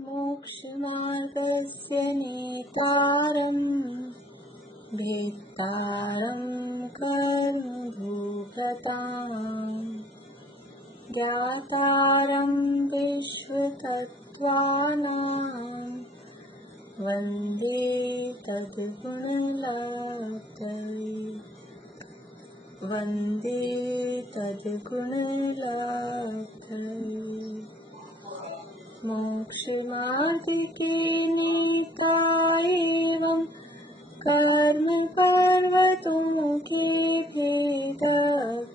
मोक्षमार्गस्य नेतारम् भेत्तारम् कर्मभूभृताम् ज्ञातारम् विश्वतत्त्वानाम् वन्दे तद्गुणलाब्धये वन्दे तद्गुणलाब्धये मोक्षमार्ग के नेता एवं कर्म पर्वतों के भेदक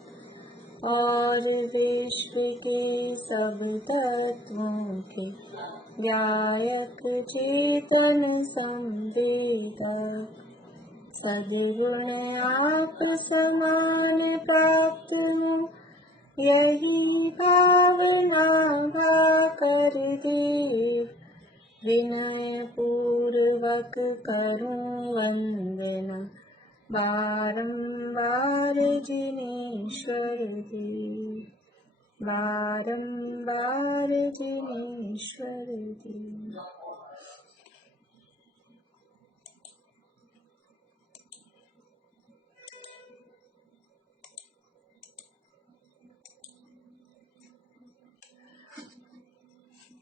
और विश्व के सब तत्वों के गायक चेतन संवेदक सद्गुण आप समान प्राप्त हो यही भावना भाकर देव विनय पूर्वक करूं वंदना बारंबार जिनेश्वर देव बारंबार जिनेश्वर देव।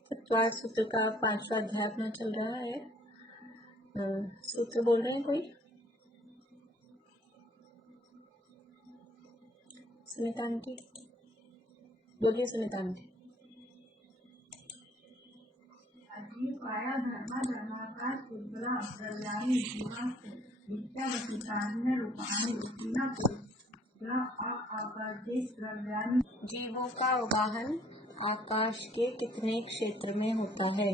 तत्वार्थ सूत्र का 5वां अध्याय अपना चल रहा है। सूत्र बोल रहे हैं कोई? सुनीता आंटी बोलिए। सुनीता आंटी। जीवों का उदाहरण आकाश के कितने क्षेत्र में होता है?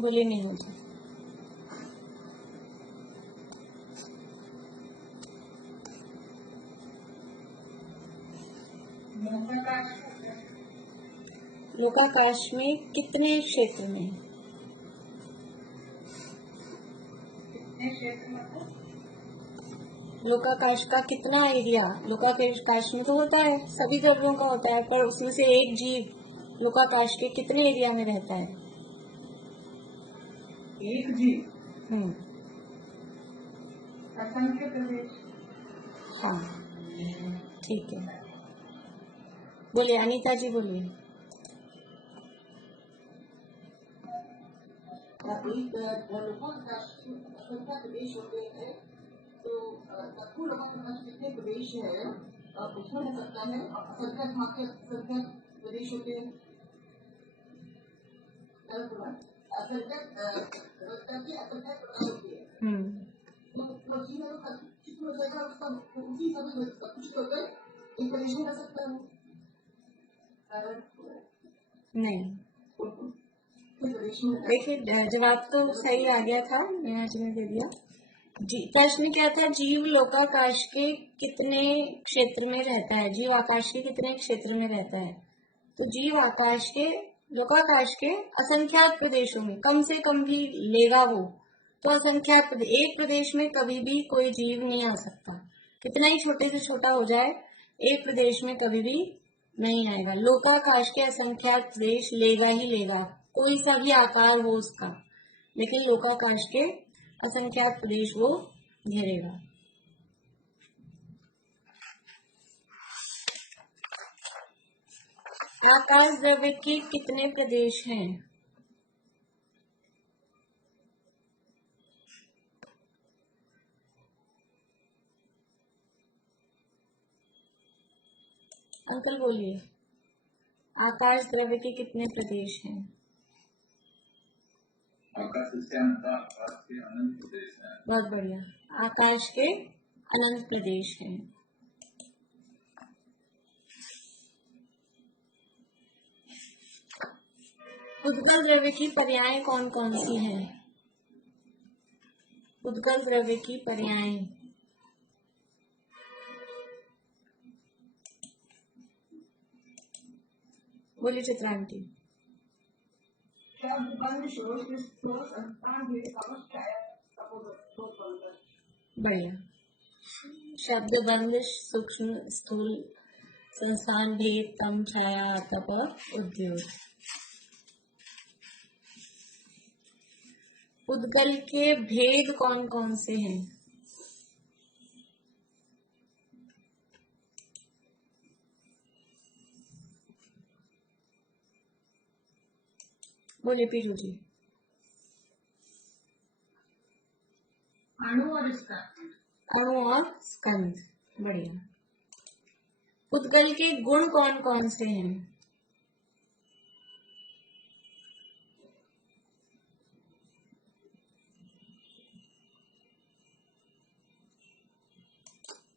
बोलिए। नहीं होता। लोकाकाश में कितने क्षेत्र में? लोकाकाश का कितना एरिया? लोकाकाश में तो होता है, सभी द्रव्यों का होता है, पर उसमें से एक जीव लोकाकाश के कितने एरिया में रहता है? एक जीव। असंख्य प्रदेश। हाँ, ठीक है। बोलिए अनीता जी, बोलिए। प्रदेश होते हैं तो पूर्ण कितने प्रदेश है उसमें हो सकता है। असंख्य प्रदेश होते हैं। नहीं, देखिए जवाब तो सही आ गया था, मीना जी ने दे दिया। प्रश्न क्या था? जीव लोकाकाश के कितने क्षेत्र में रहता है? जीव आकाश के कितने क्षेत्र में रहता है? तो जीव आकाश के लोकाकाश के असंख्यात प्रदेशों में कम से कम भी लेगा वो, तो असंख्यात एक प्रदेश में कभी भी कोई जीव नहीं आ सकता। कितना ही छोटे से छोटा हो जाए, एक प्रदेश में कभी भी नहीं आएगा। लोकाकाश के असंख्यात प्रदेश लेगा ही लेगा, कोई सा भी आकार हो उसका, लेकिन लोकाकाश के असंख्यात प्रदेश वो घेरेगा। आकाश द्रव्य के कितने प्रदेश हैं? अंकल बोलिए। आकाश द्रव्य के कितने प्रदेश हैं? आकाश के अनंत प्रदेश हैं। बहुत बढ़िया। आकाश के अनंत प्रदेश हैं। उद्गल द्रव्य की पर्याय कौन कौन सी हैं? उद्गल द्रव्य की पर्याय। बोलिए चित्रांटी। बढ़िया। शब्द बंद, सूक्ष्म, स्थूल, संस्थान, भेद, तम, छाया, तप, उद्योग। पुद्गल के भेद कौन कौन से हैं? बोलिए पीरू जी। अणु और स्कंद। अणु और स्कंद, बढ़िया। पुद्गल के गुण कौन कौन से हैं?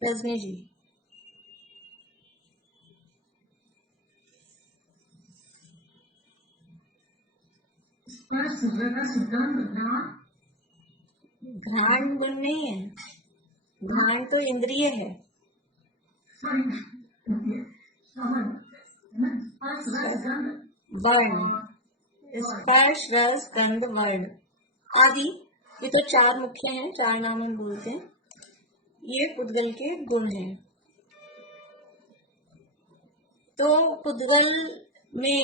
रजनी जी। स्पर्श, रस, गंध, घ्राण। घ्राण गुण नहीं है, घ्राण तो इंद्रिय है। वर्ण, स्पर्श, रस, गंध, वर्ण आदि, ये तो चार मुख्य हैं, चार नाम हम बोलते हैं। ये पुद्गल के गुण हैं। तो पुद्गल में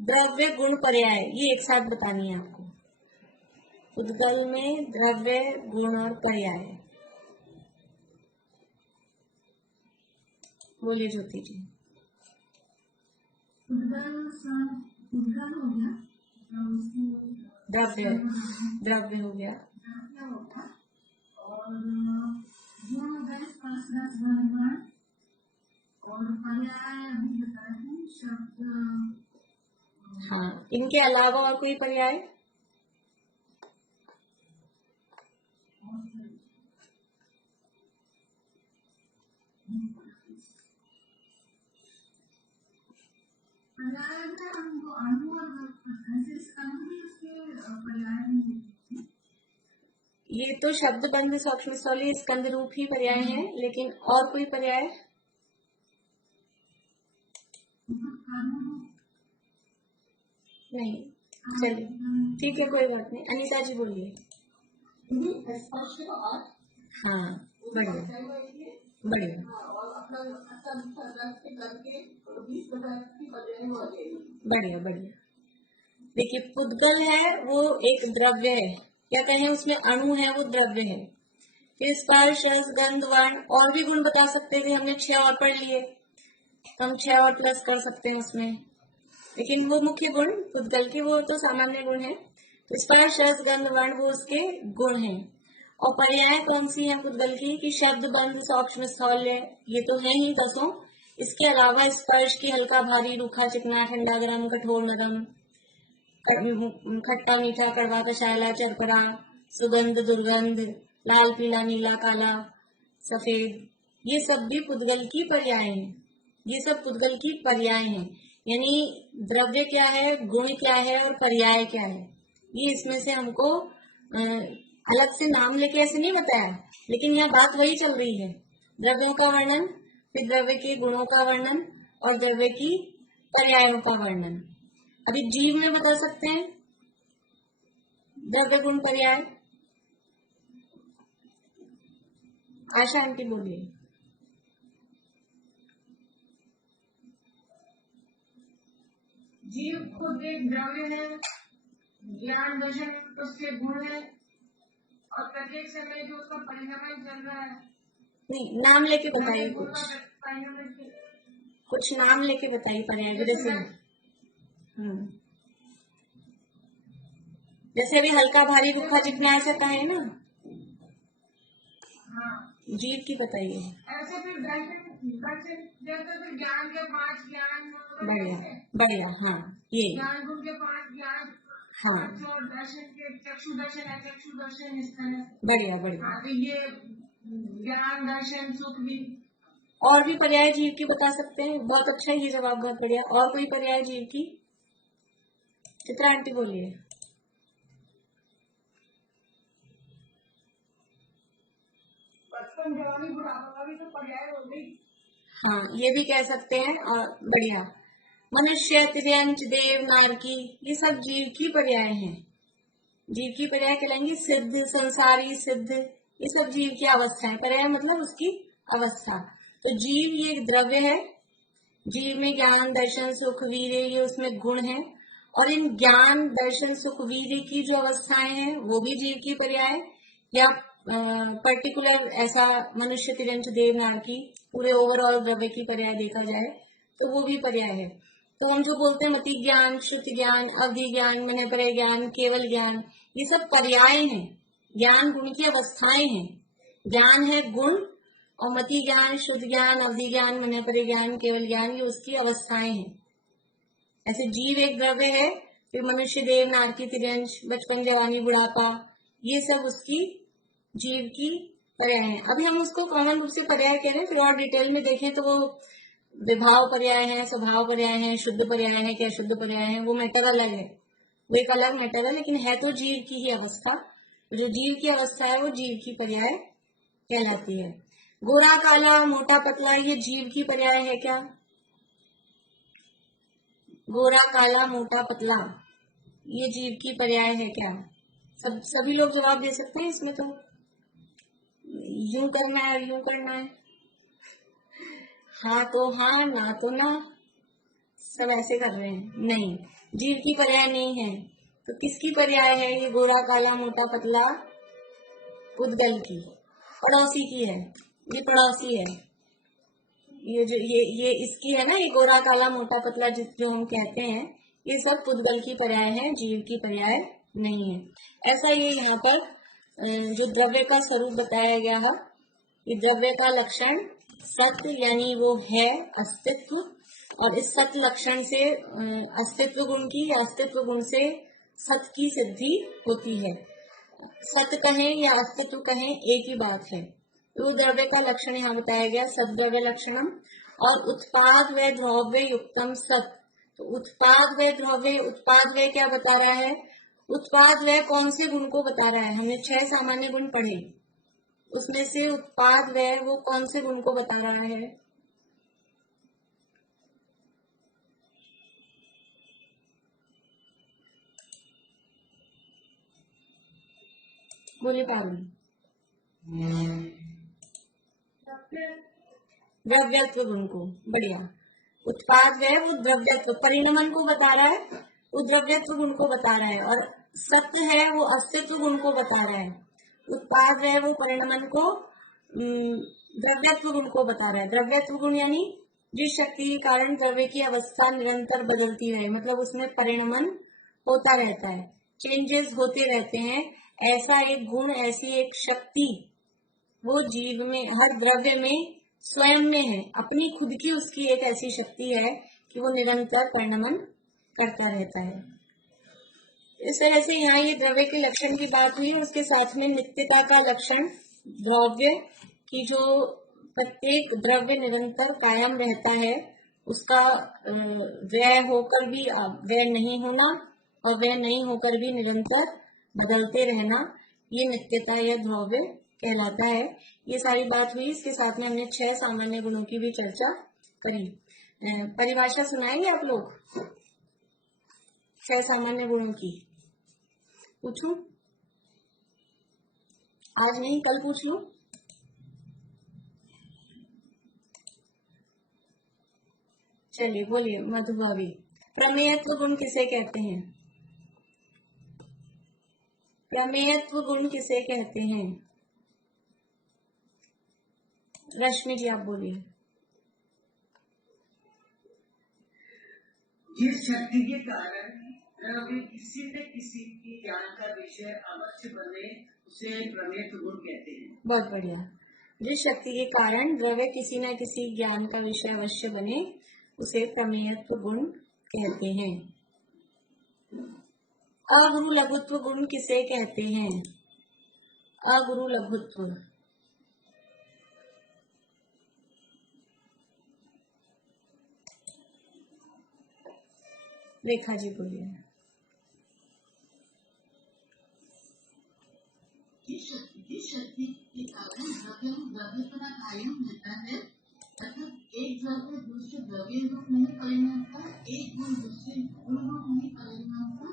द्रव्य, गुण, पर्याय ये एक साथ बतानी है आपको। पुद्गल में द्रव्य, गुण और पर्याय। बोलिए ज्योति जी। पुद्गल हो गया, द्रव्य, द्रव्य हो गया, और गुण हो गए स्पर्श, रस, गंध, वर्ण। और पर्याय अभी बताया है, शब्द। हाँ, इनके अलावा और कोई पर्याय? पर्याय में हमको अणु और स्कंद भी उसके पर्याय में। ये तो शब्द बंध सूक्ष्म स्थली स्कंद रूप ही पर्याय है, लेकिन और कोई पर्याय? नहीं, चलिए ठीक है, कोई बात नहीं। अनीता जी बोलिए। हाँ, बढ़िया बढ़िया बढ़िया बढ़िया। देखिए, पुद्गल है वो एक द्रव्य है, क्या कहें, उसमें अणु है, वो द्रव्य है। फिर स्पर्श, रस, गंध, वर्ण और भी गुण बता सकते थे, हमने 6 और पढ़ लिए, हम 6 और प्लस कर सकते हैं उसमें। लेकिन वो मुख्य गुण पुद्गल के वो तो सामान्य गुण है। तो स्पर्श, रस, गंध, वर्ण वो उसके गुण हैं। और पर्याय कौन सी है पुद्गल की? कि शब्द, बंध, सूक्ष्म स्थौल्य, ये तो है ही 10। इसके अलावा स्पर्श की हल्का, भारी, रूखा, चिकना, ठंडा, गर्म, कठोर, नरम, खट्टा, मीठा, कड़वा, कषायला, चरपरा, सुगंध, दुर्गंध, लाल, पीला, नीला, काला, सफेद, ये सब भी पुद्गल की पर्याय हैं। ये सब पुद्गल की पर्याय हैं। यानी द्रव्य क्या है, गुण क्या है और पर्याय क्या है, ये इसमें से हमको अलग से नाम लेके ऐसे नहीं बताया, लेकिन यहाँ बात वही चल रही है। द्रव्यों का वर्णन, फिर द्रव्य के गुणों का वर्णन और द्रव्य की पर्यायों का वर्णन। अभी जीव में बता सकते हैं द्रव्य, गुण, पर्याय। आशा आंटी बोलिए। जीव खुद एक द्रव्य है, ज्ञान दर्शन उसके गुण है, और प्रत्येक समय जो उसका परिणाम चल रहा है। नहीं, नाम लेके बताइए, कुछ नाम लेके बताइए पर्याय। जैसे अभी हल्का, भारी, रूखा, चिकना ऐसे कहे ना। हाँ, जीव की बताइए। ऐसे फिर जैसे फिर ज्ञान के 5 ज्ञान। बढ़िया बढ़िया, हाँ ये ज्ञान गुण के 5 ज्ञान। हाँ, दर्शन के चक्षु दर्शन है, चक्षु दर्शन इसका है। बढ़िया बढ़िया। तो ये ज्ञान दर्शन सुख भी। और भी पर्याय जीव की बता सकते हैं? बहुत अच्छा, ये जवाब बहुत बढ़िया। और कोई पर्याय जीव की? चित्रा आंटी बोलिए। बचपन, जवानी, बुढ़ापा भी तो पर्याय हो गई। हाँ, ये भी कह सकते हैं। और बढ़िया, मनुष्य, तिर्यंच, देव, नारकी, ये सब जीव की पर्याय हैं। जीव की पर्याय कहलाएंगे सिद्ध, संसारी, सिद्ध, ये सब जीव की अवस्था है। पर्याय मतलब उसकी अवस्था। तो जीव ये एक द्रव्य है, जीव में ज्ञान, दर्शन, सुख, वीर्य, ये उसमें गुण है। और इन ज्ञान, दर्शन, सुख, वीर्य की जो अवस्थाएं हैं वो भी जीव की पर्याय, या पर्टिकुलर ऐसा मनुष्य, तिरंज, देव, नारकी पूरे ओवरऑल द्रव्य की पर्याय देखा जाए तो वो भी पर्याय है। तो हम जो बोलते हैं मति ज्ञान, श्रुति ज्ञान, अवधि ज्ञान, मनःपर्याय ज्ञान, केवल ज्ञान, ये सब पर्याय हैं। ज्ञान गुण की अवस्थाएं हैं। ज्ञान है गुण, और मति ज्ञान, शुद्ध ज्ञान, अवधि ज्ञान, मनःपर्याय ज्ञान, केवल ज्ञान, ये उसकी अवस्थाएं हैं। ऐसे जीव एक द्रव्य है, फिर मनुष्य, देव, नारकी, तिर्यंश, बचपन, जवानी, बुढ़ापा, ये सब उसकी जीव की पर्याय है। अभी हम उसको कॉमन रूप से पर्याय कह रहे हैं, फिर और डिटेल में देखें तो वो विभाव पर्याय है, स्वभाव पर्याय है, शुद्ध पर्याय है, क्या शुद्ध पर्याय है, वो मैटर अलग है, वो एक अलग मैटर है, लेकिन है तो जीव की ही अवस्था। जो जीव की अवस्था है वो जीव की पर्याय कहलाती है। गोरा, काला, मोटा, पतला, ये जीव की पर्याय है क्या? गोरा, काला, मोटा, पतला, ये जीव की पर्याय है क्या? सभी लोग जवाब दे सकते हैं इसमें। तो यूं करना है और यूं करना है, हाँ तो हाँ, ना तो ना, सब ऐसे कर रहे हैं। नहीं, जीव की पर्याय नहीं है। तो किसकी पर्याय है ये? गोरा, काला, मोटा, पतला, उद्गल की, पड़ोसी की है। ये पड़ोसी है, ये जो ये इसकी है ना, ये गोरा, काला, मोटा, पतला जो हम कहते हैं, ये सब पुद्गल की पर्याय है, जीव की पर्याय नहीं है। ऐसा ये यहाँ पर जो द्रव्य का स्वरूप बताया गया है, ये द्रव्य का लक्षण सत्य, यानी वो है अस्तित्व, और इस सत्य लक्षण से अस्तित्व गुण की, या अस्तित्व गुण से सत्य की सिद्धि होती है। सत्य कहें या अस्तित्व कहें, एक ही बात है। तो द्रव्य का लक्षण यहाँ बताया गया सद्द्रव्य लक्षणम, और उत्पाद व द्रव्य युक्तम सत। तो उत्पाद व द्रव्य, उत्पाद व क्या बता रहा है? उत्पाद व कौन से गुण को बता रहा है? हमने 6 सामान्य गुण पढ़े, उसमें से उत्पाद व वो कौन से गुण को बता रहा है? बोलिए पारुल। द्रव्यत्व गुण को, बढ़िया। उत्पाद है वो द्रव्यत्व, परिणमन को बता रहा है, वो द्रव्यत्व गुण को बता रहा है, और सत्य है वो अस्तित्व गुण को बता रहा है। उत्पाद है वो परिणमन को, द्रव्यत्व गुण को बता रहा है। द्रव्यत्व गुण यानी जिस शक्ति के कारण द्रव्य की अवस्था निरंतर बदलती रहे, मतलब उसमें परिणमन होता रहता है, चेंजेस होते रहते हैं, ऐसा एक गुण, ऐसी एक शक्ति वो जीव में, हर द्रव्य में स्वयं में है, अपनी खुद की उसकी एक ऐसी शक्ति है कि वो निरंतर परिणमन करता रहता है। इस तरह से यहाँ ये द्रव्य के लक्षण की बात हुई, उसके साथ में नित्यता का लक्षण, द्रव्य की जो प्रत्येक द्रव्य निरंतर कायम रहता है, उसका व्यय होकर भी व्यय नहीं होना, और व्यय नहीं होकर भी निरंतर बदलते रहना, ये नित्यता या द्रव्य कहलाता है। ये सारी बात हुई, इसके साथ में हमने 6 सामान्य गुणों की भी चर्चा करी। परिभाषा सुनाएंगे आप लोग 6 सामान्य गुणों की? पूछूं? आज नहीं, कल पूछ लूं? चलिए बोलिए मधुभावी। प्रमेयत्व गुण किसे कहते हैं? प्रमेयत्व गुण किसे कहते हैं? रश्मि जी आप बोलिए। जिस शक्ति के कारण द्रव्य किसी न किसी की ज्ञान का विषय अवश्य बने, उसे प्रमेयत्व गुण कहते हैं। बहुत बढ़िया। जिस शक्ति के कारण द्रव्य किसी न किसी ज्ञान का विषय अवश्य बने, उसे प्रमेयत्व गुण कहते हैं। अगुरु लघुत्व गुण किसे कहते हैं? अगुरु लघुत्व, रेखा जी बोलिए। जिस शक्ति के कारण द्रव्य का कायम रहता है, अर्थात एक द्रव्य दूसरे द्रव्य रूप नहीं परिणमता, एक गुण दूसरे गुण रूप नहीं परिणमता,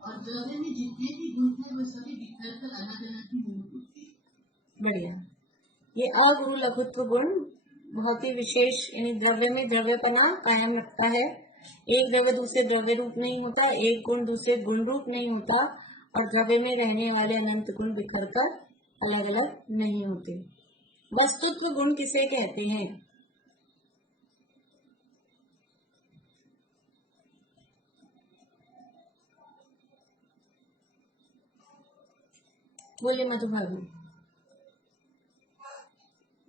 और द्रव्य में जितने भी गुण है वो सभी बिखर कर अलग अलग ही गुण होते हैं। बढ़िया। ये अगुरु लघुत्व गुण बहुत ही विशेष यानी द्रव्य में द्रव्यपना कायम रखता है। एक द्रव्य दूसरे द्रव्य रूप नहीं होता, एक गुण दूसरे गुण रूप नहीं होता, और द्रव्य में रहने वाले अनंत गुण बिखरकर अलग अलग नहीं होते। वस्तुत्व गुण किसे कहते हैं? बोले मधुभागी।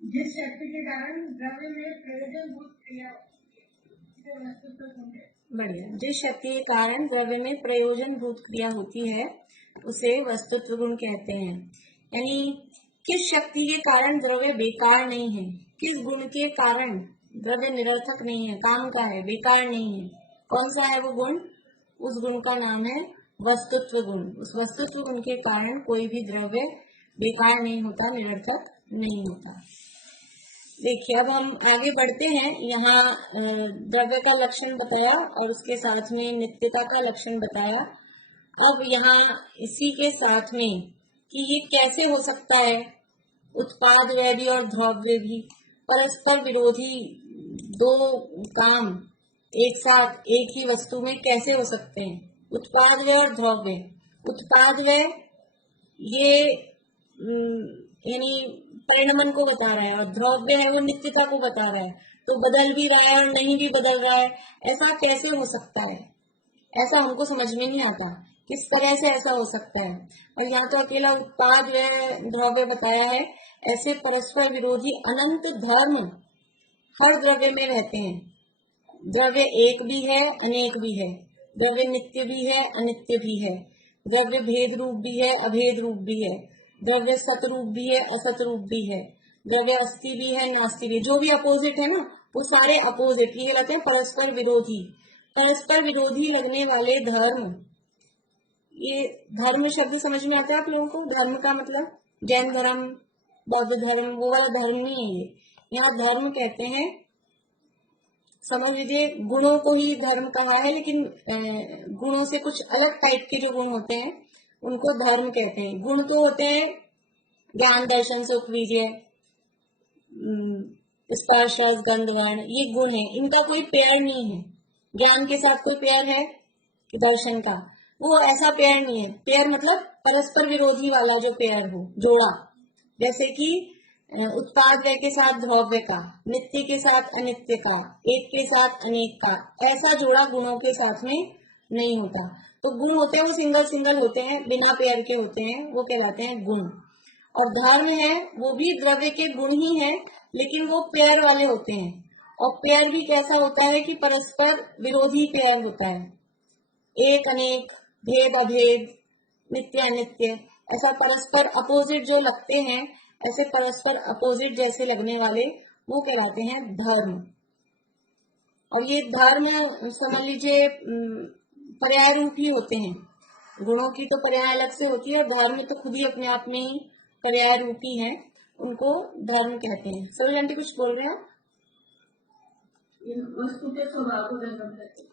जिस शक्ति के कारण द्रव्य में प्रयोजनभूत क्रिया वस्तुत्व गुण है। बढ़िया। जिस शक्ति के कारण द्रव्य में प्रयोजनभूत क्रिया होती है उसे वस्तुत्व गुण कहते हैं। यानी किस शक्ति के कारण द्रव्य बेकार नहीं है, किस गुण के कारण द्रव्य निरर्थक नहीं है, काम का है, बेकार नहीं है, कौन सा है वो गुण? उस गुण का नाम है वस्तुत्व गुण। उस वस्तुत्व गुण के कारण कोई भी द्रव्य बेकार नहीं होता, निरर्थक नहीं होता। देखिए अब हम आगे बढ़ते हैं। यहाँ द्रव्य का लक्षण बताया और उसके साथ में नित्यता का लक्षण बताया। अब यहाँ इसी के साथ में कि ये कैसे हो सकता है, उत्पाद वह भी और द्रव्य भी, परस्पर विरोधी दो काम एक साथ एक ही वस्तु में कैसे हो सकते हैं? उत्पाद वह और द्रव्य। उत्पाद वह ये यानी परिणमन को बता रहा है, और द्रव्य है वो नित्यता को बता रहा है। तो बदल भी रहा है और नहीं भी बदल रहा है, ऐसा कैसे हो सकता है? ऐसा हमको समझ में नहीं आता किस तरह से ऐसा हो सकता है। और यहाँ तो अकेला उत्पाद व द्रव्य बताया है। ऐसे परस्पर विरोधी अनंत धर्म हर द्रव्य में रहते हैं। द्रव्य एक भी है, अनेक भी है। द्रव्य नित्य भी है, अनित्य भी है। द्रव्य भेद रूप भी है, अभेद रूप भी है। द्रव्य सत रूप भी है, असत रूप भी है। द्रव्य अस्थि भी है, नास्ति भी। जो भी अपोजिट है ना, वो सारे अपोजिट, ये कहते हैं परस्पर विरोधी। परस्पर विरोधी लगने वाले धर्म, ये धर्म शब्द समझ में आता है आप लोगों को? धर्म का मतलब जैन धर्म, बौद्ध धर्म, वो वाला धर्म नहीं है ये। यहाँ धर्म कहते हैं, समझ लीजिए गुणों को ही धर्म कहा है, लेकिन गुणों से कुछ अलग टाइप के जो गुण होते हैं उनको धर्म कहते हैं। गुण तो होते हैं ज्ञान, दर्शन, सुख, वीर्य, स्पर्श, रस, गंध, वर्ण, ये गुण है। इनका कोई पेयर नहीं है। ज्ञान के साथ कोई पेयर है दर्शन का? वो ऐसा पेयर नहीं है। पेयर मतलब परस्पर विरोधी वाला जो पेयर हो, जोड़ा। जैसे कि उत्पाद वय के साथ द्रव्य का, नित्य के साथ अनित्य का, एक के साथ अनेक का, ऐसा जोड़ा गुणों के साथ में नहीं होता। तो गुण होते हैं वो सिंगल सिंगल होते हैं, बिना पेयर के होते हैं, वो कहलाते हैं गुण। और धर्म है वो भी द्रव्य के गुण ही है, लेकिन वो पेयर वाले होते हैं। और पेयर भी कैसा होता है कि परस्पर विरोधी पेयर होता है। एक अनेक, भेद अभेद, नित्य अनित्य, ऐसा परस्पर अपोजिट जो लगते हैं, ऐसे परस्पर अपोजिट जैसे लगने वाले वो कहलाते हैं धर्म। और ये धर्म समझ लीजिए पर्याय रूप ही होते हैं। गुणों की तो पर्याय अलग से होती है, धर्म तो खुद ही अपने आप में ही पर्याय रूपी है, उनको धर्म कहते हैं। सभी आंटी कुछ बोल रहे हो? वस्तु के स्वभाव को धर्म कहते हैं।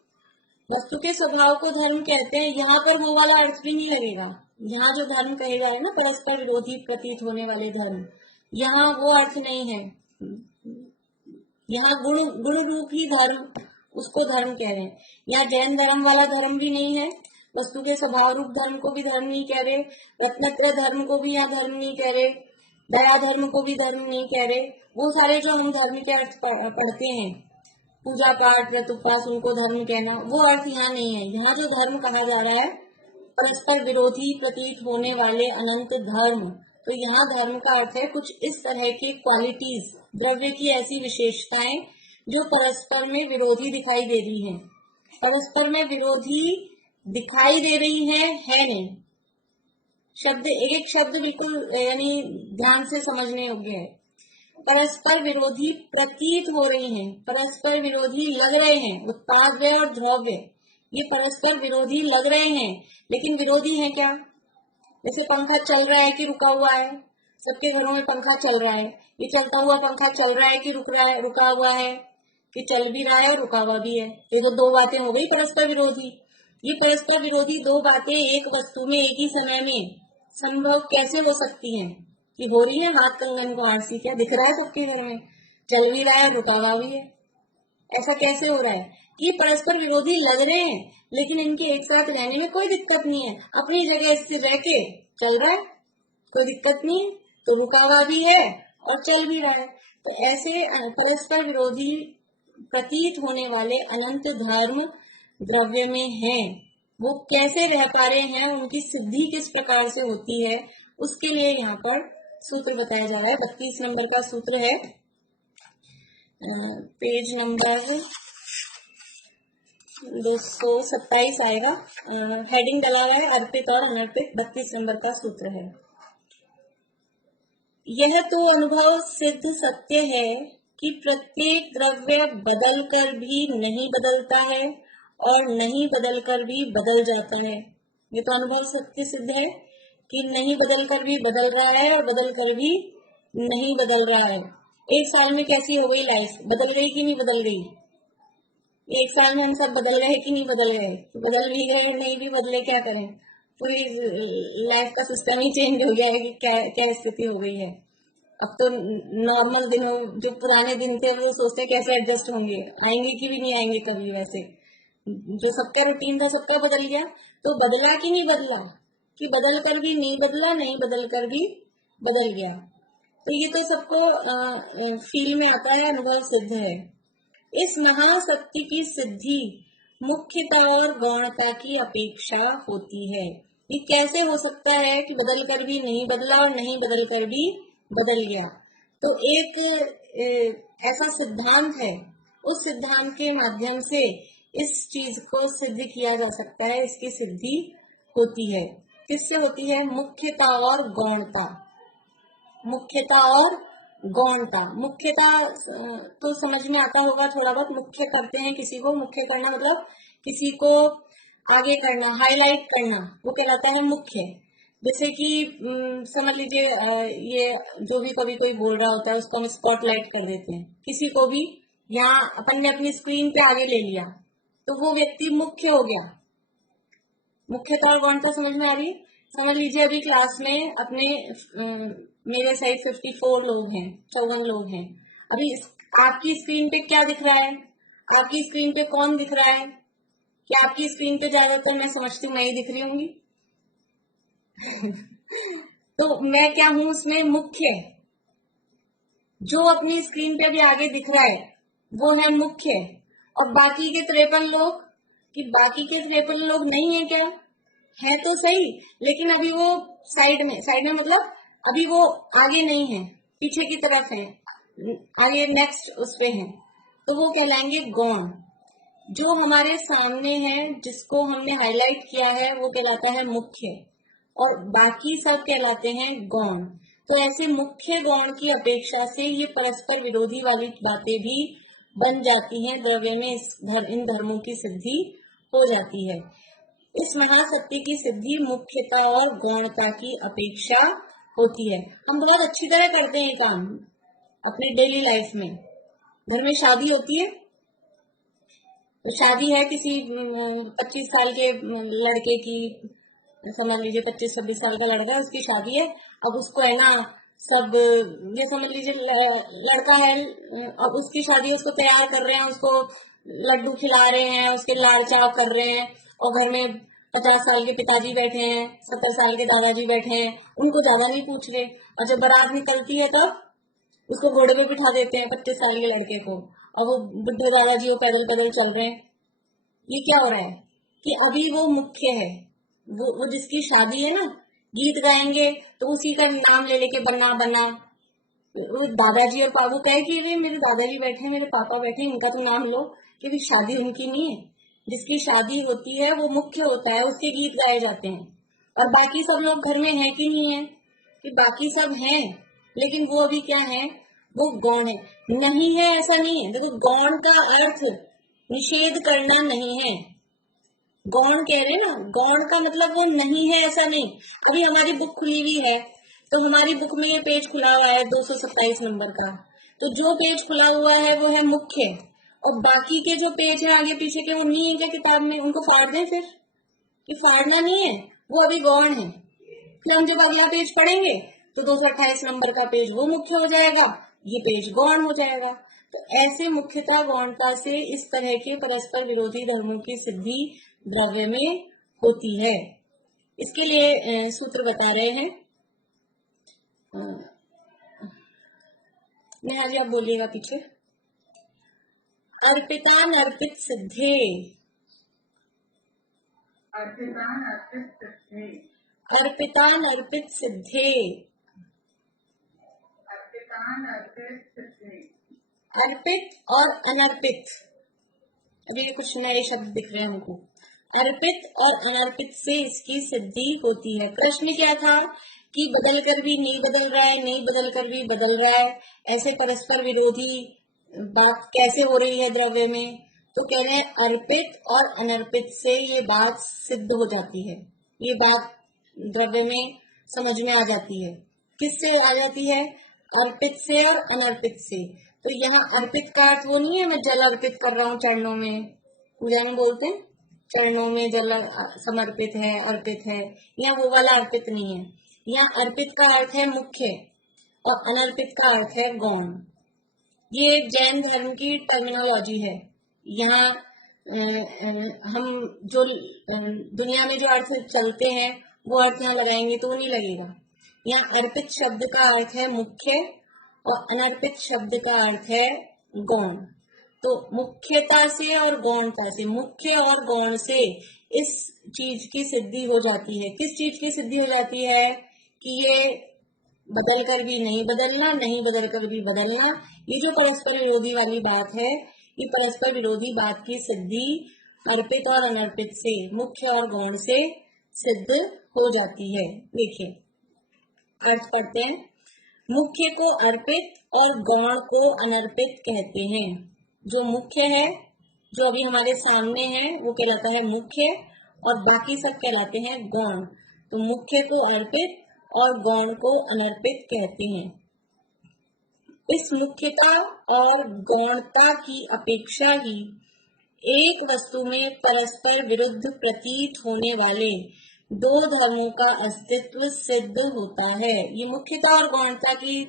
वस्तु के स्वभाव को धर्म कहते हैं। यहाँ पर वो वाला अर्थ भी नहीं लगेगा। यहाँ जो धर्म कहे जा रहे हैं ना, परस्पर विरोधी प्रतीत होने वाले धर्म, यहाँ वो अर्थ नहीं है। यहाँ गुण रूप ही धर्म, उसको धर्म कह रहे हैं। यहाँ जैन धर्म वाला धर्म भी नहीं है, वस्तु के स्वभाव रूप धर्म को भी धर्म नहीं कह रहे, रत्नत्रय धर्म को भी यहाँ धर्म नहीं कह रहे, दया धर्म को भी धर्म नहीं कह रहे। वो सारे जो हम धर्म के अर्थ पढ़ते हैं, पूजा पाठ या उपवास, उनको धर्म कहना, वो अर्थ यहाँ नहीं है। यहाँ जो धर्म कहा जा रहा है परस्पर विरोधी प्रतीत होने वाले अनंत धर्म। तो यहाँ धर्म का अर्थ है कुछ इस तरह की क्वालिटीज, द्रव्य की ऐसी विशेषताएं जो परस्पर में विरोधी दिखाई दे रही हैं। परस्पर में विरोधी दिखाई दे रही है नहीं। शब्द, एक शब्द बिल्कुल यानी ध्यान से समझने योग्य है। परस्पर विरोधी प्रतीत हो रही हैं, परस्पर विरोधी लग रहे हैं। उत्पाद वय और द्रव्य ये परस्पर विरोधी लग रहे हैं, लेकिन विरोधी हैं क्या? जैसे पंखा चल रहा है कि रुका हुआ है? सबके घरों में पंखा चल रहा है। ये चलता हुआ पंखा चल रहा है कि रुका हुआ है? कि चल भी रहा है और रुका हुआ भी है। ये तो दो बातें हो गई परस्पर विरोधी। ये परस्पर विरोधी दो बातें एक वस्तु में एक ही समय में संभव कैसे हो सकती हैं? कि हो रही है। हाथ कंगन को आरसी क्या दिख रहा है सबके घर में? चल भी रहा है, रुका हुआ भी है। ऐसा कैसे हो रहा है? ये परस्पर विरोधी लग रहे हैं, लेकिन इनके एक साथ रहने में कोई दिक्कत नहीं है। अपनी जगह स्थिर रह के चल रहा है, कोई दिक्कत नहीं है, तो रुका हुआ भी है और चल भी रहा है। तो ऐसे परस्पर विरोधी प्रतीत होने वाले अनंत धर्म द्रव्य में हैं, वो कैसे रह पा रहे हैं, उनकी सिद्धि किस प्रकार से होती है, उसके लिए यहाँ पर सूत्र बताया जा रहा है। 32 नंबर का सूत्र है, पेज नंबर 227 आएगा। हेडिंग डला हुआ है अर्पित और अनर्पित। 32 नंबर का सूत्र है। यह तो अनुभव सिद्ध सत्य है कि प्रत्येक द्रव्य बदल कर भी नहीं बदलता है और नहीं बदल कर भी बदल जाता है। ये तो अनुभव सत्य सिद्ध है कि नहीं बदल कर भी बदल रहा है और बदल कर भी नहीं बदल रहा है। एक साल में कैसी हो गई लाइफ? बदल गई कि नहीं बदल गई? एक साल में हम सब बदल गए कि नहीं बदल गए? बदल भी गए, नहीं भी बदले, क्या करें? पूरी लाइफ का सिस्टम ही चेंज हो गया है कि क्या क्या स्थिति हो गई है। अब तो नॉर्मल दिनों, जो पुराने दिन थे, वो सोचते कैसे एडजस्ट होंगे, आएंगे कि भी नहीं आएंगे कभी। वैसे जो सबका रूटीन था सबका बदल गया। तो बदला कि नहीं बदला? कि बदल कर भी नहीं बदला, नहीं बदल कर भी बदल गया। तो ये तो सबको फील में आता है, अनुभव सिद्ध है। इस महासत्य की सिद्धि मुख्यता और गौणता की अपेक्षा होती है। ये कैसे हो सकता है कि बदल कर भी नहीं बदला और नहीं बदल कर भी बदल गया? तो एक ऐसा सिद्धांत है, उस सिद्धांत के माध्यम से इस चीज को सिद्ध किया जा सकता है, इसकी सिद्धि होती है। किससे होती है? मुख्यता और गौणता। मुख्यता और गौणता। मुख्यता तो समझ में आता होगा थोड़ा बहुत। मुख्य करते हैं किसी को, मुख्य करना मतलब किसी को आगे करना, हाईलाइट करना, वो कहलाता है मुख्य। जैसे कि समझ लीजिए ये जो भी कभी कोई बोल रहा होता है उसको हम स्पॉटलाइट कर देते हैं। किसी को भी यहाँ अपन ने अपनी स्क्रीन पे आगे ले लिया तो वो व्यक्ति मुख्य हो गया। मुख्यता और गौणता समझ में आ रही? समझ लीजिए अभी क्लास में अपने मेरे साइड 54 लोग हैं, 54 लोग हैं। अभी आपकी स्क्रीन पे क्या दिख रहा है? आपकी स्क्रीन पे कौन दिख रहा है? क्या आपकी स्क्रीन पे ज्यादातर मैं समझती हूँ मैं ही दिख रही होंगी। तो मैं क्या हूं उसमें? मुख्य। जो अपनी स्क्रीन पे भी आगे दिख रहा है वो है मुख्य। और बाकी के 53 लोग, कि बाकी के 53 लोग नहीं है क्या? है तो सही, लेकिन अभी वो साइड में मतलब अभी वो आगे नहीं है, पीछे की तरफ है, आगे नेक्स्ट उस पे है, तो वो कहलाएंगे गौण। जो हमारे सामने है, जिसको हमने हाईलाइट किया है, वो कहलाता है मुख्य और बाकी सब कहलाते हैं गौण। तो ऐसे मुख्य गौण की अपेक्षा से ये परस्पर विरोधी वाली बातें भी बन जाती हैं द्रव्य में। इन धर्मों की सिद्धि हो जाती है। इस महासत्य की सिद्धि मुख्यता और गौणता की अपेक्षा होती है। हम बहुत अच्छी तरह करते हैं काम अपने डेली लाइफ में। घर में शादी होती है, तो शादी है किसी 25 साल के लड़के की, समझ लीजिए 25-26 साल का लड़का है, उसकी शादी है। अब उसको है ना सब, ये समझ लीजिए लड़का है, अब उसकी शादी, उसको तैयार कर रहे हैं, उसको लड्डू खिला रहे हैं, उसके लाड़ चाव कर रहे हैं, और घर में 50 साल के पिताजी बैठे हैं, 70 साल के दादाजी बैठे हैं, उनको ज्यादा नहीं पूछ रहे। और जब बारात निकलती है तब उसको घोड़े पे बिठा देते हैं 25 साल के लड़के को, और वो बुढ़े दादाजी वो पैदल पैदल चल रहे हैं। ये क्या हो रहा है कि अभी वो मुख्य है, वो जिसकी शादी है ना, गीत गाएंगे तो उसी का नाम ले लेके बन्ना बन्ना, वो दादाजी और पापू कहे कि ये मेरे दादाजी बैठे हैं, मेरे पापा बैठे हैं, इनका तो नाम लो, कि भी शादी उनकी नहीं है। जिसकी शादी होती है वो मुख्य होता है, उसके गीत गाए जाते हैं। और बाकी सब लोग घर में है कि नहीं है? कि बाकी सब हैं, लेकिन वो अभी क्या है? वो गौण है। नहीं है ऐसा नहीं है। देखो, गौण का अर्थ निषेध करना नहीं है। गौण कह रहे हैं ना, गौण का मतलब वो नहीं है ऐसा नहीं। अभी हमारी बुक खुली हुई है, तो हमारी बुक में ये पेज खुला हुआ है 227 नंबर का, तो जो पेज खुला हुआ है वो है मुख्य, और बाकी के जो पेज है आगे पीछे के वो नहीं है क्या किताब में? उनको फाड़ दें फिर? कि फाड़ना नहीं है, वो अभी गौण है। फिर हम जब अगला पेज पढ़ेंगे तो 228 नंबर का पेज वो मुख्य हो जाएगा, ये पेज गौण हो जाएगा। तो ऐसे मुख्यता गौणता से इस तरह के परस्पर विरोधी धर्मों की सिद्धि द्रव्य में होती है। इसके लिए सूत्र बता रहे हैं। नेहा जी आप बोलिएगा पीछे। अर्पितान अर्पित सिद्धे, अर्पितान अर्पित सिद्धे, अर्पितान अर्पित सिद्धे, अर्पितान अर्पित सिद्धे। अर्पित और अनर्पित, अभी ये कुछ नए शब्द दिख रहे हैं हमको। अर्पित और अनर्पित से इसकी सिद्धि होती है। प्रश्न क्या था कि बदल कर भी नहीं बदल रहा है, नहीं बदल कर भी बदल रहा है, ऐसे परस्पर विरोधी बात कैसे हो रही है द्रव्य में। तो कह रहे हैं अर्पित और अनर्पित से ये बात सिद्ध हो जाती है, ये बात द्रव्य में समझ में आ जाती है। किससे आ जाती है? अर्पित से और अनर्पित से। तो यहाँ अर्पित का अर्थ वो नहीं है मैं जल अर्पित कर रहा हूँ चरणों में, पूजा में बोलते हैं चरणों में जल समर्पित है, अर्पित है, यहाँ वो वाला अर्पित नहीं है। यहाँ अर्पित का अर्थ है मुख्य और अनर्पित का अर्थ है गौण। ये जैन धर्म की टर्मिनोलॉजी है। यहाँ हम जो दुनिया में जो अर्थ चलते हैं वो अर्थ यहाँ लगाएंगे तो नहीं लगेगा। यहाँ अर्पित शब्द का अर्थ है मुख्य और अनर्पित शब्द का अर्थ है गौण। तो मुख्यता से और गौणता से, मुख्य और गौण से इस चीज की सिद्धि हो जाती है। किस चीज की सिद्धि हो जाती है? कि ये बदल कर भी नहीं बदलना, नहीं बदल कर भी बदलना, ये जो परस्पर विरोधी वाली बात है, ये परस्पर विरोधी बात की सिद्धि अर्पित और अनर्पित से, मुख्य और गौण से सिद्ध हो जाती है। देखिए अर्थ पढ़ते हैं। मुख्य को अर्पित और गौण को अनर्पित कहते हैं। जो मुख्य है, जो अभी हमारे सामने है, वो कहलाता है मुख्य और बाकी सब कहलाते हैं गौण। तो मुख्य को अर्पित और गौण को अनर्पित कहते हैं। इस मुख्यता और गौणता की अपेक्षा ही एक वस्तु में परस्पर विरुद्ध प्रतीत होने वाले दो धर्मों का अस्तित्व सिद्ध होता है। ये मुख्यता और गौणता की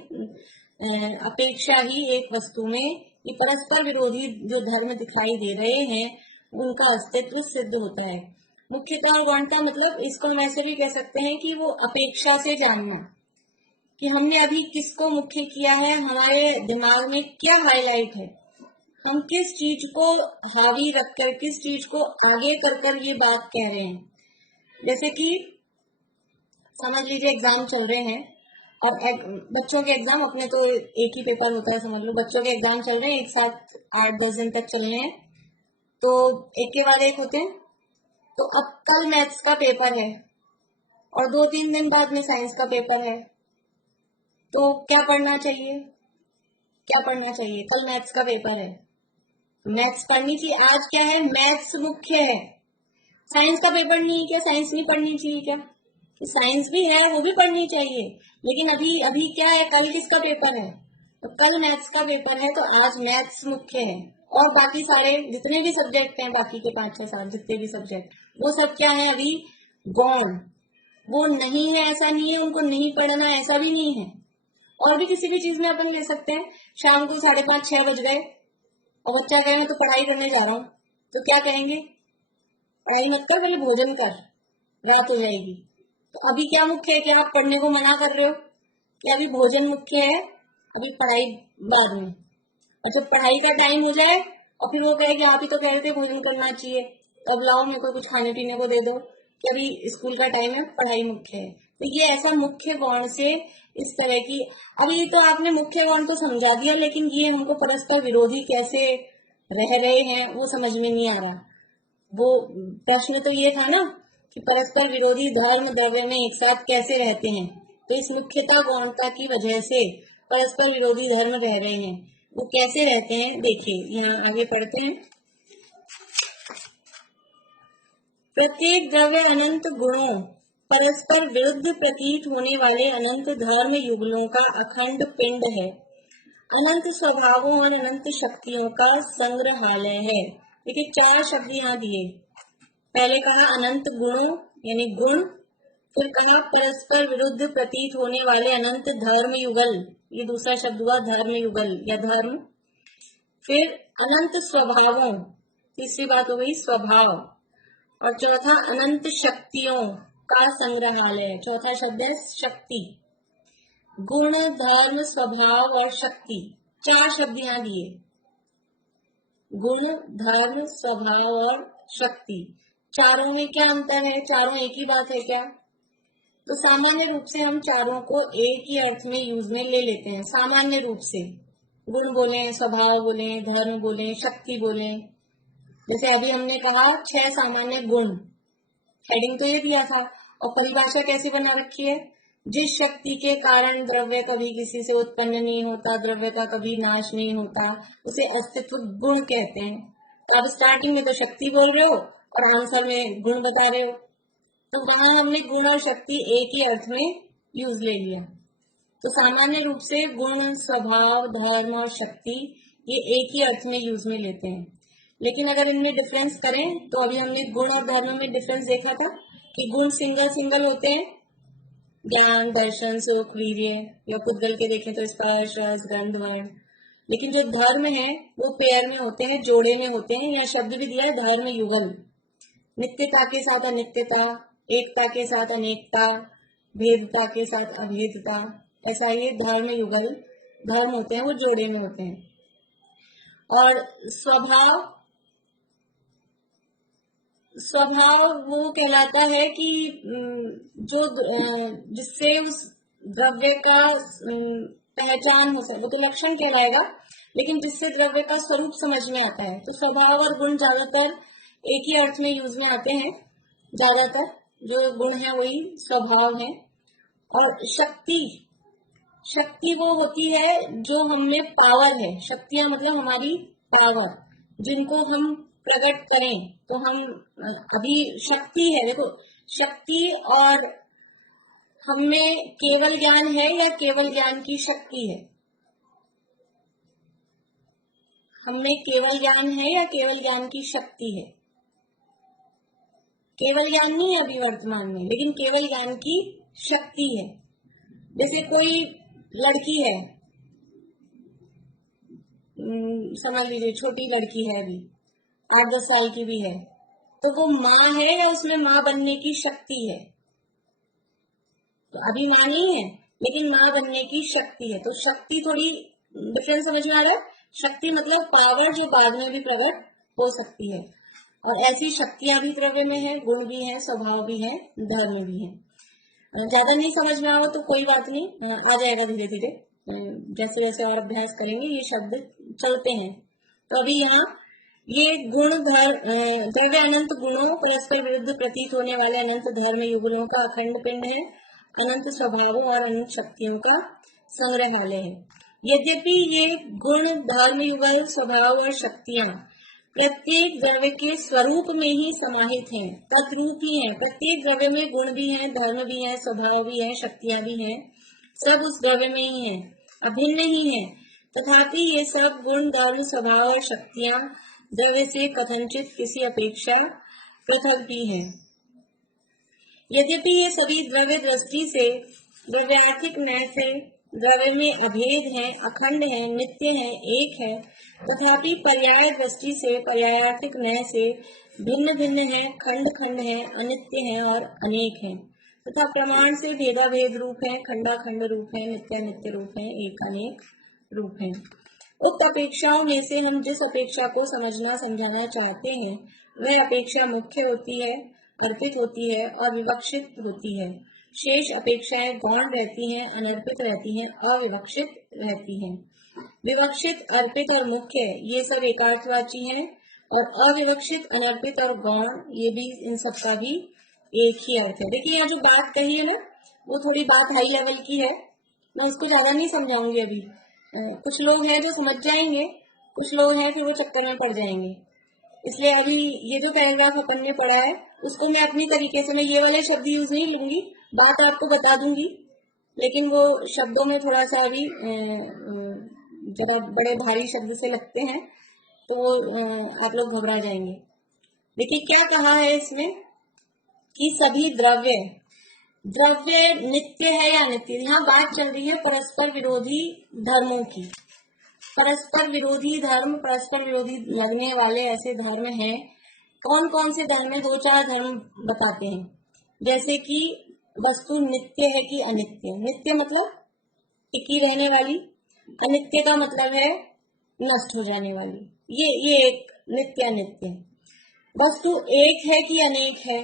अपेक्षा ही एक वस्तु में ये परस्पर विरोधी जो धर्म दिखाई दे रहे हैं उनका अस्तित्व सिद्ध होता है। मुख्यता और गौणता मतलब इसको हम ऐसे भी कह सकते हैं कि वो अपेक्षा से जानना कि हमने अभी किसको मुख्य किया है, हमारे दिमाग में क्या हाईलाइट है, हम किस चीज को हावी रखकर, किस चीज को आगे कर ये बात कह रहे हैं। जैसे कि समझ लीजिए एग्जाम चल रहे हैं और बच्चों के एग्जाम, अपने तो एक ही पेपर होता है समझ लो, बच्चों के एग्जाम चल रहे हैं, एक साथ 8-10 दिन तक चल रहे हैं, तो एक के बाद एक होते हैं। तो अब कल मैथ्स का पेपर है और 2-3 दिन बाद में साइंस का पेपर है, तो क्या पढ़ना चाहिए? क्या पढ़ना चाहिए? कल मैथ्स का पेपर है, मैथ्स पढ़नी चाहिए। आज क्या है? मैथ्स मुख्य है। साइंस का पेपर नहीं है क्या? साइंस नहीं पढ़नी चाहिए क्या? साइंस भी है, वो भी पढ़नी चाहिए, लेकिन अभी क्या है? कल किसका पेपर है? तो कल मैथ्स का पेपर है, तो आज मैथ्स मुख्य है और बाकी सारे जितने भी सब्जेक्ट हैं, बाकी के 5-6-7 जितने भी सब्जेक्ट, वो सब क्या है? अभी गौण। वो नहीं है ऐसा नहीं है, उनको नहीं पढ़ना ऐसा भी नहीं है। और भी किसी भी चीज में अपन ले सकते हैं। शाम को 5:30-6 बज गए और बच्चा कहे मैं तो पढ़ाई करने जा रहा हूँ, तो क्या कहेंगे? पढ़ाई मत कर, पहले भोजन कर, रात हो जाएगी। तो अभी क्या मुख्य है? क्या आप पढ़ने को मना कर रहे हो? क्या अभी भोजन मुख्य है, अभी पढ़ाई बाद में? और जब पढ़ाई का टाइम हो जाए और फिर वो कहे कि आप ही तो कह रहे थे भोजन करना चाहिए, तो अब लाओ मेरे को कुछ खाने पीने को दे दो, कि अभी स्कूल का टाइम है, पढ़ाई मुख्य है। तो ये ऐसा मुख्य गौण से इस तरह की, अभी तो आपने मुख्य गौण तो समझा दिया, लेकिन ये हमको परस्पर विरोधी कैसे रह रहे हैं वो समझ में नहीं आ रहा। वो प्रश्न तो ये था ना कि परस्पर विरोधी धर्म द्रव्य में एक साथ कैसे रहते हैं। तो इस मुख्यता गौणता की वजह से परस्पर विरोधी धर्म रह रहे हैं, वो कैसे रहते हैं देखिए, यहाँ आगे पढ़ते हैं। प्रत्येक द्रव्य अनंत गुणों, परस्पर विरुद्ध प्रतीत होने वाले अनंत धर्म युगलों का अखंड पिंड है, अनंत स्वभावों और अनंत शक्तियों का संग्रहालय है। देखिए 4 शब्द यहाँ दिए। पहले कहा अनंत गुणों यानी गुण, फिर कहा परस्पर विरुद्ध प्रतीत होने वाले अनंत धर्म युगल ये दूसरा शब्द हुआ धर्म युगल या धर्म। फिर अनंत स्वभावों, तीसरी बात हो गई स्वभाव। और चौथा अनंत शक्तियों का संग्रहालय, चौथा शब्द है शक्ति। गुण, धर्म, स्वभाव और शक्ति, 4 शब्द यहाँ दिए। गुण, धर्म, स्वभाव और शक्ति, चारों में क्या अंतर है? चारों एक ही बात है क्या? तो सामान्य रूप से हम चारों को एक ही अर्थ में यूज में ले लेते हैं। सामान्य रूप से गुण बोले, स्वभाव बोले, धर्म बोले, शक्ति बोले। जैसे अभी हमने कहा 6 सामान्य गुण, हेडिंग तो ये दिया था। और परिभाषा कैसी बना रखी है? जिस शक्ति के कारण द्रव्य कभी किसी से उत्पन्न नहीं होता, द्रव्य का कभी नाश नहीं होता, उसे अस्तित्व गुण कहते हैं। तो अब स्टार्टिंग में तो शक्ति बोल रहे हो और आंसर में गुण बता रहे हो, तो वहां हमने गुण और शक्ति एक ही अर्थ में यूज ले लिया। तो सामान्य रूप से गुण, स्वभाव, धर्म और शक्ति ये एक ही अर्थ में यूज में लेते हैं। लेकिन अगर इनमें डिफरेंस करें तो अभी हमने गुण और धर्म में डिफरेंस देखा था कि गुण सिंगल सिंगल होते हैं, ज्ञान, दर्शन, सुख, वीर्य, या पुद्गल के देखें तो स्पर्श, रस, गंध, वर्ण। लेकिन जो धर्म है वो पेयर में होते हैं, जोड़े में होते हैं। यह शब्द भी दिया है धर्म युगल। नित्यता के साथ अनित्यता, एकता के साथ अनेकता, भेदता के साथ अभेदता, ऐसा ये धर्म युगल धर्म होते हैं, वो जोड़े में होते हैं। और स्वभाव वो कहलाता है कि जो जिससे उस द्रव्य का पहचान हो सके, वो तो लक्षण कहलाएगा, लेकिन जिससे द्रव्य का स्वरूप समझ में आता है। तो स्वभाव और गुण ज्यादातर एक ही अर्थ में यूज में आते हैं। ज्यादातर जो गुण है वही स्वभाव है। और शक्ति वो होती है जो हमें पावर है। शक्तियां मतलब हमारी पावर, जिनको हम प्रकट करें तो हम अभी शक्ति है। देखो, शक्ति और हमें केवल ज्ञान है या केवल ज्ञान की शक्ति है? हमें केवल ज्ञान है या केवल ज्ञान की शक्ति है? केवल ज्ञान नहीं है अभी वर्तमान में, लेकिन केवल ज्ञान की शक्ति है। जैसे कोई लड़की है, समझ लीजिए छोटी लड़की है, अभी 8-10 साल की भी है, तो वो माँ है या उसमें माँ बनने की शक्ति है? तो अभी माँ नहीं है, लेकिन माँ बनने की शक्ति है। तो शक्ति, थोड़ी डिफरेंस समझ में आ रहा है? शक्ति मतलब पावर जो बाद में भी प्रकट हो सकती है। और ऐसी शक्तियां भी द्रव्य में है, गुण भी है, स्वभाव भी है, धर्म भी है। ज्यादा नहीं समझ में आओ तो कोई बात नहीं, आ जाएगा धीरे धीरे, जैसे जैसे और अभ्यास करेंगे ये शब्द चलते हैं। तो अभी यहाँ ये गुण द्रव्य अनंत गुणों, परस्पर विरुद्ध प्रतीत होने वाले अनंत धर्म युगलों का अखंड पिंड है, अनंत स्वभावों और अनंत शक्तियों का संग्रहालय है। यद्यपि ये गुण, धर्म युगल, स्वभाव और शक्तियां प्रत्येक द्रव्य के स्वरूप में ही समाहित हैं, तद्रूप ही हैं। प्रत्येक द्रव्य में गुण भी है, धर्म भी है, स्वभाव भी है, शक्तियां भी हैं, सब उस द्रव्य में ही है, अभिन्न ही है। तथापि ये सब गुण, धर्म, स्वभाव और शक्तियां द्रव्य से कथनचित किसी अपेक्षा पृथक भी है। यद्यपि ये सभी द्रव्य दृष्टि से, द्रव्यार्थिक न्याय से द्रव्य में अभेद है, अखंड है, नित्य है, एक है, तथापि पर्याय दृष्टि से, पर्यायार्थिक न्याय से भिन्न भिन्न है, खंड खंड है, अनित्य है और अनेक है, तथा प्रमाण से भेदाभेद रूप है, खंडाखंड रूप है, नित्यानित्य रूप है, एक अनेक रूप है। उक्त अपेक्षाओं में से हम जिस अपेक्षा को समझना समझाना चाहते हैं वह अपेक्षा मुख्य होती है, अर्पित होती है और विवक्षित होती है। शेष अपेक्षाएं गौण रहती हैं, अनर्पित रहती हैं, अविवक्षित रहती हैं। विवक्षित, अर्पित और मुख्य ये सब एकार्थवाची हैं, और अविवक्षित, अनर्पित और गौण ये भी, इन सब का भी एक ही अर्थ है। देखिए यहाँ जो बात कही है ना, वो थोड़ी बात हाई लेवल की है, मैं उसको ज्यादा नहीं समझाऊंगी अभी। कुछ लोग हैं जो समझ जाएंगे, कुछ लोग हैं फिर वो चक्कर में पड़ जाएंगे। इसलिए अभी ये जो पैराग्राफ अपन ने पढ़ा है उसको मैं अपनी तरीके से, मैं ये वाले शब्द यूज नहीं लूंगी, बात आपको बता दूंगी, लेकिन वो शब्दों में थोड़ा सा अभी जरा बड़े भारी शब्द से लगते हैं तो आप लोग घबरा जाएंगे। देखिए क्या कहा है इसमें कि सभी द्रव्य द्रव्य नित्य है या अनित्य? यहाँ बात चल रही है परस्पर विरोधी धर्मों की। परस्पर विरोधी धर्म, परस्पर विरोधी लगने वाले ऐसे धर्म हैं। कौन कौन से धर्म है? 2-4 धर्म बताते हैं। जैसे कि वस्तु नित्य है कि अनित्य। नित्य मतलब टिकी रहने वाली, अनित्य का मतलब है नष्ट हो जाने वाली। ये एक नित्य अनित्य। वस्तु एक है कि अनेक है?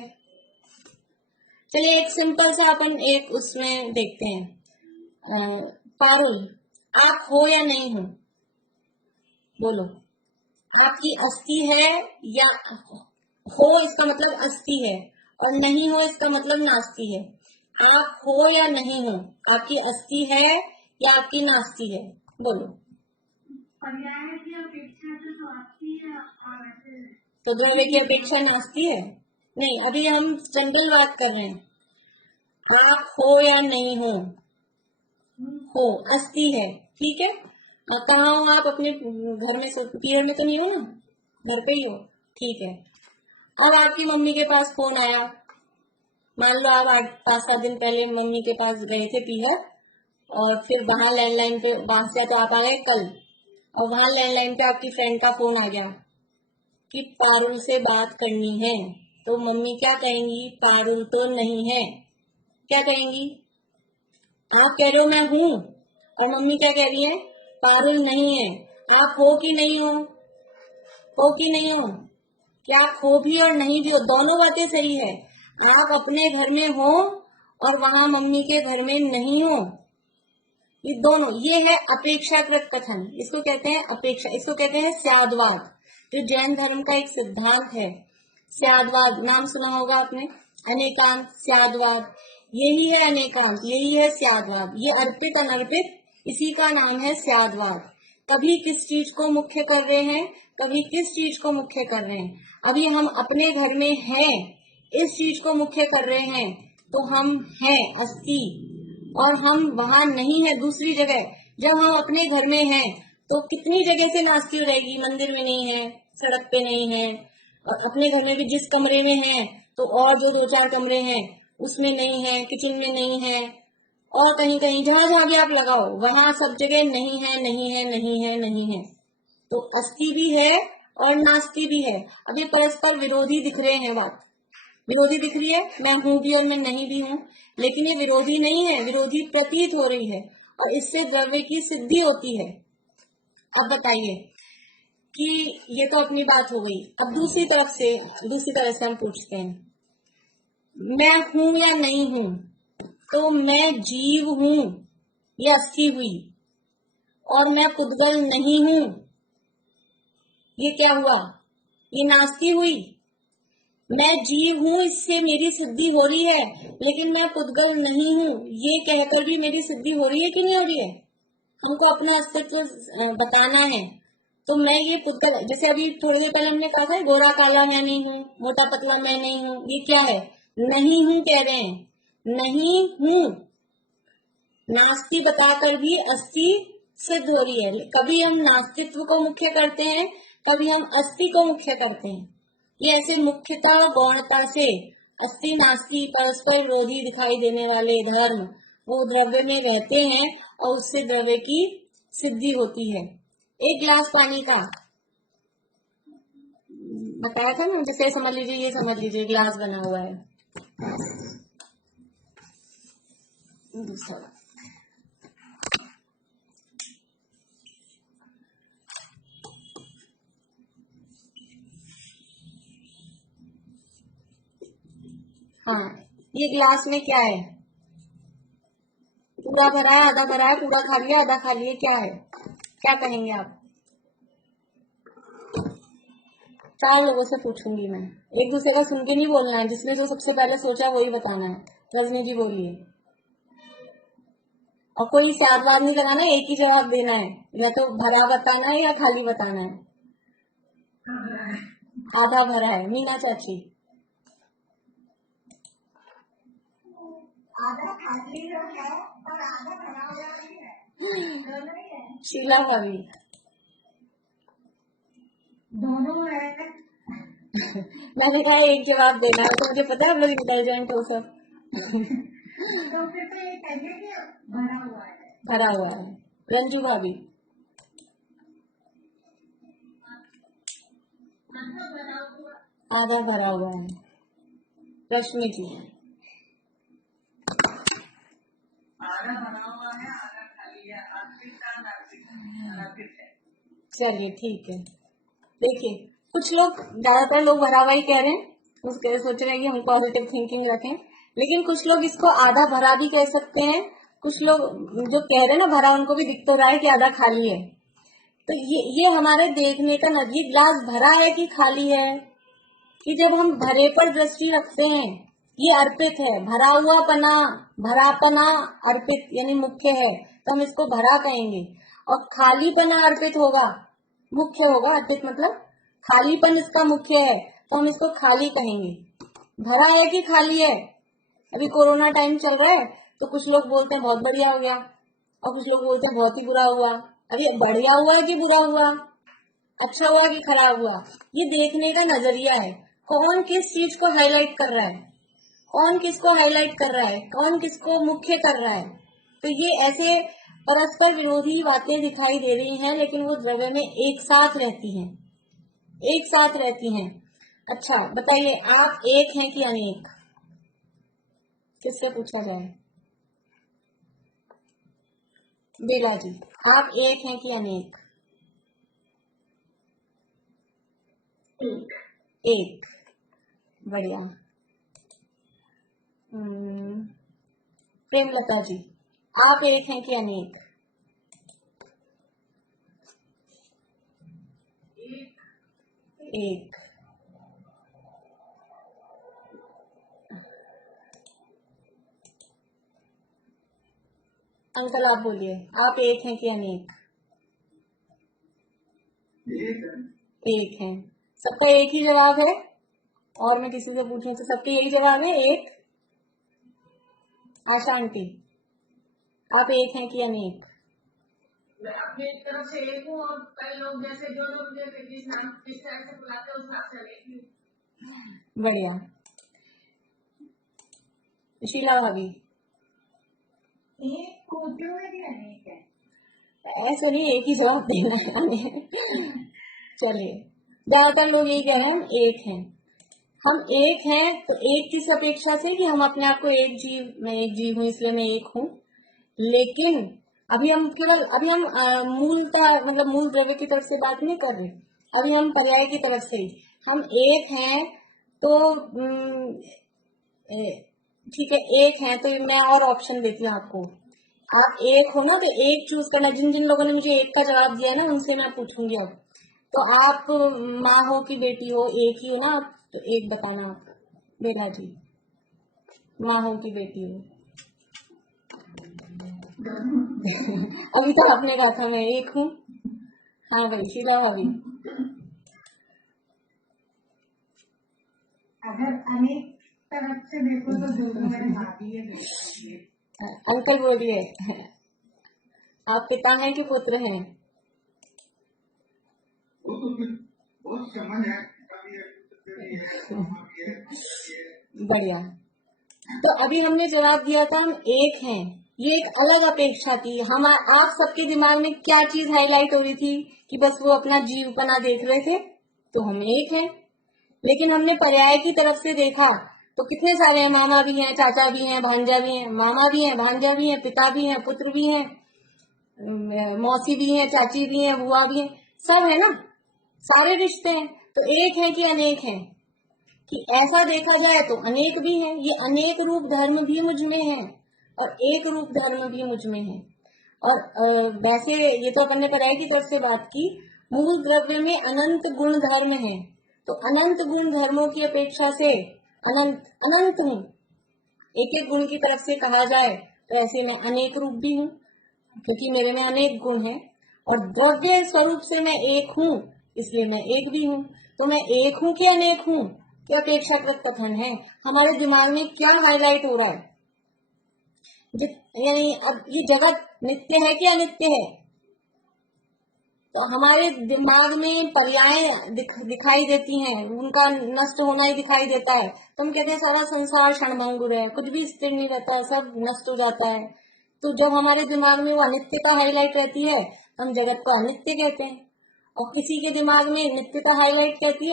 चलिए एक सिंपल सा अपन एक उसमें देखते हैं। पारुल, आप हो या नहीं हो? बोलो। आपकी अस्थि है या हो इसका मतलब अस्थि है, और नहीं हो इसका मतलब नास्ति है। आप हो या नहीं हो? आपकी अस्थि है या आपकी नास्ति है? बोलो। पर्याय की अपेक्षा से तो आपकी है और ऐसे तो द्रव्य की अपेक्षा नास्ति है? नहीं, अभी हम जनरल बात कर रहे हैं। आप हो या नहीं हो? हो, अस्थि है, ठीक है। कहाँ हो आप? अपने घर में पीरियड में तो नहीं हो ना? घर पे ही हो, ठीक है। अब आपकी मम्मी के पास फोन आया। मान लो आप 5-7 दिन पहले मम्मी के पास गए थे पीहर, और फिर वहां लैंडलाइन पे, वहां से तो आप आए कल, और वहां लैंडलाइन पे आपकी फ्रेंड का फोन आ गया कि पारुल से बात करनी है। तो मम्मी क्या कहेंगी? पारुल तो नहीं है। क्या कहेंगी? आप कह रहे हो मैं हूँ, और मम्मी क्या कह रही है? पारुल नहीं है। आप हो कि नहीं हो? हो कि नहीं हो? क्या आप हो भी और नहीं भी हो? दोनों बातें सही है। आप अपने घर में हो और वहां मम्मी के घर में नहीं हो, ये दोनों। ये है अपेक्षाकृत कथन। इसको कहते हैं अपेक्षा, इसको कहते हैं स्यादवाद, जो जैन धर्म का एक सिद्धांत है। स्यादवाद नाम सुना होगा आपने। अनेकांत, स्यादवाद, यही है अनेकांत, यही है स्यादवाद। ये अर्पित अनर्पित, इसी का नाम है स्यादवाद। कभी किस चीज को मुख्य कर रहे हैं, कभी किस चीज को मुख्य कर रहे हैं। अभी हम अपने घर में हैं, इस चीज को मुख्य कर रहे हैं, तो हम हैं अस्थि, और हम वहां नहीं है दूसरी जगह। जब हम अपने घर में हैं तो कितनी जगह से नास्ती हो जाएगी। मंदिर में नहीं है, सड़क पे नहीं है, और अपने घर में भी जिस कमरे में है तो और जो 2-4 कमरे हैं उसमें नहीं है, किचन में नहीं है, और कहीं कहीं जहां जहां भी आप लगाओ वहां सब जगह नहीं है, नहीं है, नहीं है, नहीं है। तो अस्थि भी है और नास्ति भी है। अब ये परस्पर विरोधी दिख रहे हैं। बात विरोधी दिख रही है, मैं हूं भी और मैं नहीं भी हूं, लेकिन ये विरोधी नहीं है, विरोधी प्रतीत हो रही है, और इससे द्रव्य की सिद्धि होती है। अब बताइए कि ये तो अपनी बात हो गई। अब दूसरी तरफ से हम पूछते हैं, मैं हूं या नहीं हूं? तो मैं जीव हूं, ये अस्थि हुई, और मैं पुद्गल नहीं हूं, ये क्या हुआ? ये नास्ति हुई। मैं जीव हूँ, इससे मेरी सिद्धि हो रही है, लेकिन मैं पुद्गल नहीं हूँ, ये कहकर भी मेरी सिद्धि हो रही है कि नहीं हो रही है? हमको अपना अस्तित्व बताना है। तो मैं ये पुद्गल, जैसे अभी थोड़ी देर पहले हमने कहा था गोरा काला मैं नहीं हूँ, मोटा पतला मैं नहीं हूँ, ये क्या है? नहीं हूँ कह रहे हैं, नहीं हूँ। नास्ति बताकर भी अस्थि सिद्ध हो रही है। कभी हम नास्तित्व को मुख्य करते हैं, कभी हम अस्थि को मुख्य करते हैं। ये ऐसे मुख्यता और गौणता से अस्थि नास्ति परस्पर विरोधी दिखाई देने वाले धर्म वो द्रव्य में रहते हैं, और उससे द्रव्य की सिद्धि होती है। एक गिलास पानी का बताया था ना, जैसे समझ लीजिए, ये समझ लीजिए गिलास बना हुआ है। दूसरा, हाँ, ये गिलास में क्या है? पूरा भरा है, आधा भरा है, पूरा खा लिया, आधा खा लिया, क्या है? क्या कहेंगे आप? 4 लोगों से पूछूंगी मैं, एक दूसरे का सुन के नहीं बोलना है, जिसने जो सबसे पहले सोचा वही बताना है। रजनी जी बोलिए। और कोई स्यादवाद नहीं लगाना, एक ही जवाब देना है, या तो भरा बताना है या खाली बताना है। आधा भरा है। मीना चाची। आधा खाली है और आधा भरा हुआ भी है, दोनों ही है। शीला भाभी। दोनों है। मैंने कहा एक जवाब देना है, तो मुझे पता है आप लोग इंटेलिजेंट हो सब। तो फिर तो ये कहिए कि भरा हुआ है। भरा हुआ है। रंजू भाभी, आधा भरा हुआ है। रश्मि जी, आधा भरा हुआ है, आधा खाली है, आर्थिक का नास्तिक है। चलिए ठीक है। देखिए, कुछ लोग, ज्यादातर लोग भरा हुआ ही कह रहे हैं, उसके सोच रहे हैं कि हम पॉजिटिव थिंकिंग रखें, लेकिन कुछ लोग इसको आधा भरा भी कह सकते हैं। कुछ लोग जो कह रहे हैं ना भरा, उनको भी दिख तो रहा है कि आधा खाली है। तो ये हमारे देखने का नजदीक, ग्लास भरा है कि खाली है, कि जब हम भरे पर दृष्टि रखते हैं, ये अर्पित है। भरा हुआ पना, भरापना अर्पित यानी मुख्य है, तो हम इसको भरा कहेंगे। और खाली पना अर्पित होगा, मुख्य होगा। अर्पित मतलब खालीपन इसका मुख्य है, तो हम इसको खाली कहेंगे। भरा है कि खाली है? अभी कोरोना टाइम चल रहा है, तो कुछ लोग बोलते हैं बहुत बढ़िया हो गया, और कुछ लोग बोलते हैं बहुत ही बुरा हुआ। अभी बढ़िया हुआ है कि बुरा हुआ, अच्छा हुआ कि खराब हुआ, ये देखने का नजरिया है। कौन किस चीज को हाईलाइट कर रहा है, कौन किसको हाईलाइट कर रहा है, कौन किसको मुख्य कर रहा है। तो ये ऐसे परस्पर विरोधी बातें दिखाई दे रही हैं, लेकिन वो द्रव्य में एक साथ रहती हैं, एक साथ रहती हैं। अच्छा बताइए, आप एक हैं कि अनेक? किससे पूछा जाए? बेला जी, आप एक हैं कि अनेक? एक। बढ़िया। प्रेमलता जी, आप एक हैं कि अनेक? एक। अंकल आप बोलिए, आप एक हैं कि अनेक? एक हैं। सबका एक ही जवाब है? और मैं किसी से पूछूं तो सबके यही जवाब है, एक? आशा आंटी, आप एक हैं कि अनेक? मैं अपनी तरफ से एक हूँ, और कई लोग जैसे जो लोग मुझे जिस नाम जिस तरह से बुलाते हैं उस नाम से एक हूँ। बढ़िया। शीला भाभी, एक कोटियों में भी अनेक है। ऐसा नहीं एक ही जवाब देना है हमें। चलिए, ज्यादातर लोग यही कह रहे हैं हम एक हैं। हम एक हैं तो एक किस अपेक्षा से, कि हम अपने आप को एक जीव, मैं एक जीव हूँ इसलिए मैं एक हूँ। लेकिन अभी हम केवल, अभी हम मूलता मतलब मूल द्रव्य की तरफ से बात नहीं कर रहे, अभी हम पर्याय की तरफ से ही। हम एक हैं तो ठीक है, एक है तो मैं और ऑप्शन देती हूँ आपको। आप एक हो ना, तो एक चूज करना। जिन जिन लोगों ने मुझे एक का जवाब दिया है ना, उनसे मैं पूछूंगी अब। तो आप माँ हो कि बेटी हो, एक ही हो ना आप, तो एक बताना आप। बेला जी, माँ हो कि बेटी हो? अभी तो आपने कहा था मैं एक हूँ। हाँ भाई, शीला भाभी, अगर अनेक तरफ से देखो तो दोनों मेरे भाभी है। अंकल बोलिए, आप पिता हैं कि पुत्र हैं? बहुत समझ है। बढ़िया। तो अभी हमने जवाब दिया था हम एक हैं, ये एक अलग अपेक्षा थी। हम आप सबके दिमाग में क्या चीज हाईलाइट हो रही थी, कि बस वो अपना जीवपना देख रहे थे, तो हम एक हैं। लेकिन हमने पर्याय की तरफ से देखा तो कितने सारे हैं, मामा भी हैं, चाचा भी हैं, भांजा भी हैं, मामा भी हैं, भांजा भी हैं, पिता भी हैं, पुत्र भी हैं, मौसी भी हैं, चाची भी हैं, बुआ भी हैं, सब है ना, सारे रिश्ते हैं। तो एक है कि अनेक है? कि ऐसा देखा जाए तो अनेक भी है। ये अनेक रूप धर्म भी मुझ में है और एक रूप धर्म भी मुझ में है। और वैसे ये तो अपन ने पर्याय की तरफ से बात की, मूल द्रव्य में अनंत गुण धर्म है, तो अनंत गुण धर्मों की अपेक्षा से अनंत अनंत हूँ। एक एक गुण की तरफ से कहा जाए तो ऐसे मैं अनेक रूप भी हूँ, क्योंकि मेरे में अनेक गुण हैं। और द्रव्य स्वरूप से मैं एक हूँ, इसलिए मैं एक भी हूँ। तो मैं एक हूँ कि अनेक हूँ, क्या अपेक्षाकृत कथन है। हमारे दिमाग में क्या हाईलाइट हो रहा है, यानी अब ये जगत नित्य है कि अनित्य है? तो हमारे दिमाग में पर्याय दिखाई देती हैं, उनका नष्ट होना ही दिखाई देता है। तो हम कहते हैं सारा संसार क्षणभंगुर है, कुछ भी स्थिर नहीं रहता है, सब नष्ट हो जाता है। तो जब हमारे दिमाग में वो अनित्यता हाईलाइट रहती है, हम जगत को अनित्य कहते हैं। और किसी के दिमाग में नित्यता हाईलाइट रहती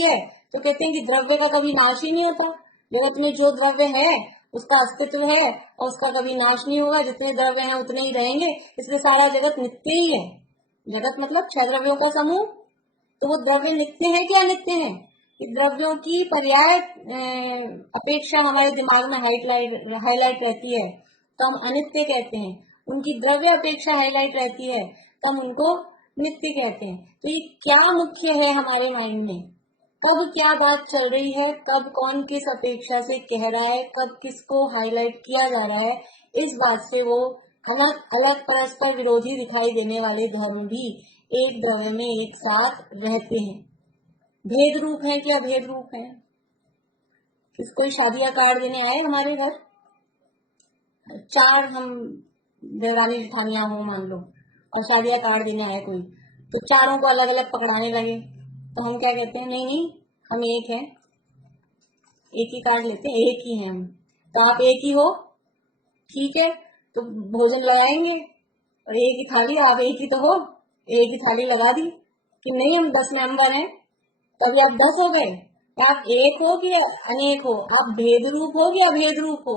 है तो कहते हैं कि द्रव्य का कभी नाश ही नहीं होता। जगत में जो द्रव्य है उसका अस्तित्व है और उसका कभी नाश नहीं होगा, जितने द्रव्य हैं उतने ही रहेंगे, इसलिए सारा जगत नित्य ही है। जगत मतलब 6 द्रव्यों का समूह। तो वो द्रव्य नित्य है कि अनित्य है? कि द्रव्यों की पर्याय अपेक्षा हमारे दिमाग में हाईलाइट रहती है तो हम अनित्य कहते हैं। उनकी द्रव्य अपेक्षा हाईलाइट रहती है तो हम उनको नित्य कहते हैं। तो ये क्या मुख्य है हमारे माइंड में, कब क्या बात चल रही है, कब कौन किस अपेक्षा से कह रहा है, कब किसको हाईलाइट किया जा रहा है, इस बात से वो अलग अलग परस्पर विरोधी दिखाई देने वाले धर्म भी एक द्रव्य में एक साथ रहते हैं। भेद रूप है क्या? भेद रूप है। कोई शादियां कार्ड देने आए हमारे घर, 4 हम देवरानी जेठानियां हो मान लो, और शादियां कार्ड देने आए कोई, तो चारों को अलग अलग पकड़ाने लगे, तो हम क्या कहते हैं? नहीं नहीं, हम एक हैं, एक ही कार्ड लेते हैं, एक ही हैं हम। तो आप एक ही हो, ठीक है, तो भोजन लगाएंगे और एक ही थाली, आप एक ही तो हो, एक ही थाली लगा दी। कि नहीं हम 10 मेंबर हैं, तभी आप 10 हो गए। आप एक हो कि अनेक हो, आप भेद रूप हो कि अभेद रूप हो,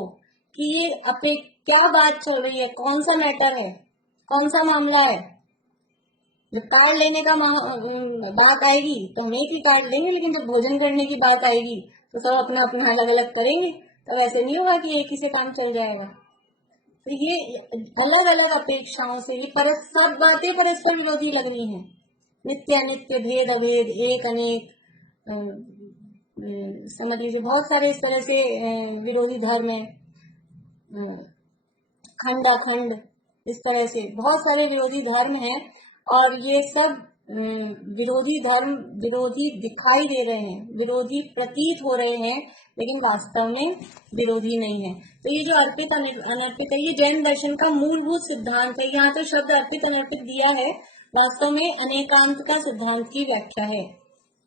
कि ये क्या बात चल रही है, कौन सा मैटर है, कौन सा मामला है। जब कार्ड लेने का बात आएगी तो हम एक ही कार्ड लेंगे, लेकिन जब भोजन करने की बात आएगी तो सब अपना अपना अलग अलग करेंगे। तब ऐसे नहीं होगा कि एक ही से काम चल जाएगा। तो ये अलग अलग अपेक्षाओं से ये सब बातें परस्पर विरोधी लग रही हैं। नित्य अनित्य, भेद अभेद, एक अनेक, समझ लीजिए बहुत सारे इस तरह से विरोधी धर्म है, खंड अखंड, इस तरह से बहुत सारे विरोधी धर्म हैं। और ये सब विरोधी धर्म विरोधी दिखाई दे रहे हैं, विरोधी प्रतीत हो रहे हैं, लेकिन वास्तव में विरोधी नहीं है। तो ये जो अर्पित अनर्पित है, ये जैन दर्शन का मूलभूत सिद्धांत है। यहाँ तो शब्द अर्पित अनर्पित दिया है, वास्तव में अनेकांत का सिद्धांत की व्याख्या है।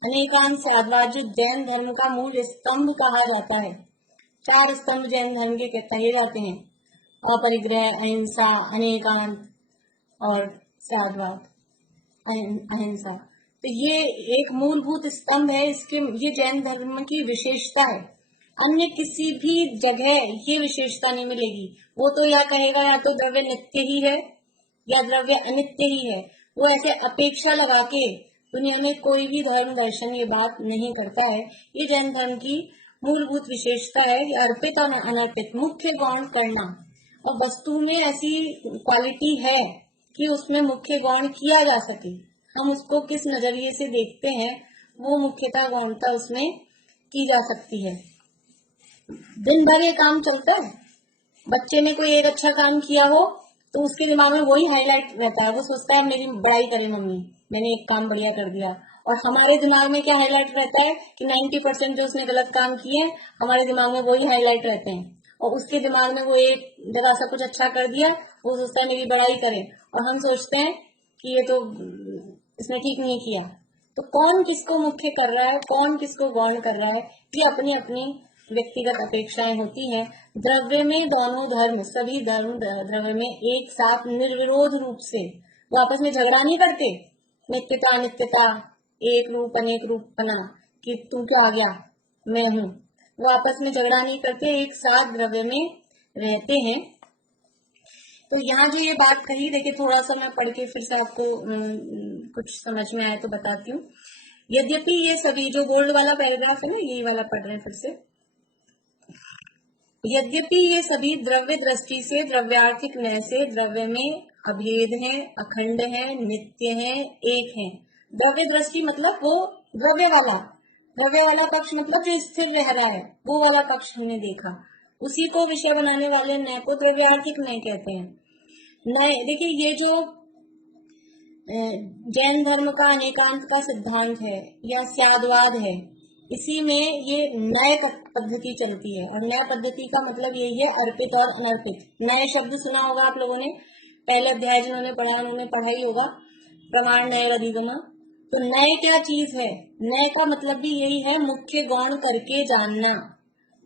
अनेकांत साधवाद जो जैन धर्म का मूल स्तंभ कहा जाता है। 4 स्तंभ जैन धर्म के कहे जाते हैं: अपरिग्रह, अहिंसा, अनेकांत और साधवाद, अहिंसा। तो ये एक मूलभूत स्तंभ है, इसके ये जैन धर्म की विशेषता है। अन्य किसी भी जगह ये विशेषता नहीं मिलेगी। वो तो या कहेगा या तो द्रव्य नित्य ही है या द्रव्य अनित्य ही है। वो ऐसे अपेक्षा लगा के दुनिया में कोई भी धर्म दर्शन ये बात नहीं करता है। ये जैन धर्म की मूलभूत विशेषता है कि अर्पित और अनर्पित, मुख्य गौण करना। और वस्तु में ऐसी क्वालिटी है कि उसमें मुख्य गौण किया जा सके। हम उसको किस नजरिए से देखते हैं, वो मुख्यता गौणता उसमें की जा सकती है। दिन भर ये काम चलता है। बच्चे ने कोई एक अच्छा काम किया हो तो उसके दिमाग में वही हाईलाइट रहता है। वो सोचता है मेरी बड़ाई करे मम्मी, मैंने एक काम बढ़िया कर दिया। और हमारे दिमाग में क्या हाईलाइट रहता है कि 90% जो उसने गलत काम किए हैं, हमारे दिमाग में वही हाईलाइट रहते हैं। और उसके दिमाग में वो एक जगह सा कुछ अच्छा कर दिया, वो सोचता है मेरी बड़ाई करे, और हम सोचते हैं कि ये तो इसने ठीक नहीं किया। तो कौन किसको मुख्य कर रहा है, कौन किसको गौण कर रहा है, ये अपनी अपनी व्यक्तिगत अपेक्षाएं होती हैं। द्रव्य में दोनों धर्म, सभी धर्म द्रव्य में एक साथ निर्विरोध रूप से, वो आपस में झगड़ा नहीं करते। नित्यता अनित्यता, एक रूप अनेक रूप बना कि तू क्या आ गया, मैं हूँ, वो आपस में झगड़ा नहीं करते, एक साथ द्रव्य में रहते हैं। तो यहाँ जो ये बात कही, देखिए थोड़ा सा मैं पढ़ के फिर से आपको कुछ समझ में आया तो बताती हूँ। यद्यपि ये सभी, जो बोल्ड वाला पैराग्राफ है ना, यही वाला पढ़ रहे हैं फिर से। यद्यपि ये सभी द्रव्य दृष्टि से, द्रव्यार्थिक न्याय से द्रव्य में अभेद है, अखंड है, नित्य है, एक है। द्रव्य दृष्टि मतलब वो द्रव्य वाला पक्ष, मतलब जो स्थिर रह रहा है, वो वाला पक्ष हमने देखा। उसी को विषय बनाने वाले न्याय को द्रव्यार्थिक न्याय कहते हैं। न्याय, देखिए ये जो जैन धर्म का अनेकांत का सिद्धांत है या स्यादवाद है, इसी में ये न्याय पद्धति चलती है। और न्याय पद्धति का मतलब यही है, अर्पित और अनर्पित। न्याय शब्द सुना होगा आप लोगों ने, पहले अध्याय जिन्होंने पढ़ा उन्होंने पढ़ा ही होगा। प्रमाण नए अधिगम। तो नए क्या चीज है? नए का मतलब भी यही है, मुख्य गौण करके जानना,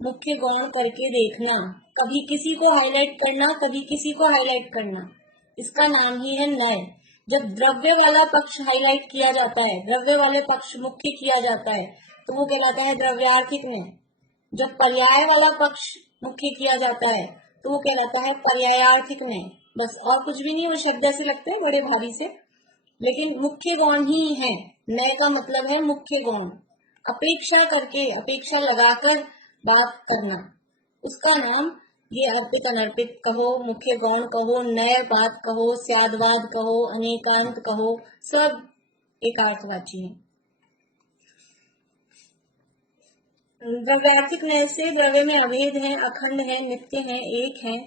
मुख्य गौण करके देखना, कभी किसी को हाईलाइट करना, कभी किसी को हाईलाइट करना, इसका नाम ही है नए। जब द्रव्य वाला पक्ष हाईलाइट किया जाता है, द्रव्य वाले पक्ष मुख्य किया जाता है, तो वो कहलाता है द्रव्यार्थिक नय। जब पर्याय वाला पक्ष मुख्य किया जाता है तो वो कहलाता है पर्यायार्थिक नय। बस, और कुछ भी नहीं, वो शब्द ऐसे लगते हैं बड़े भारी से, लेकिन मुख्य गौण ही है। नय का मतलब है मुख्य गौण, अपेक्षा करके, अपेक्षा लगाकर बात करना, उसका नाम ये अर्पित अनर्पित कहो, मुख्य गौण कहो, नय बात कहो, स्यादवाद कहो, अनेकांत कहो, सब एक अर्थवाची है। द्रव्यार्थिक नय से द्रव्य में अभेद है, अखंड है, नित्य है, एक है,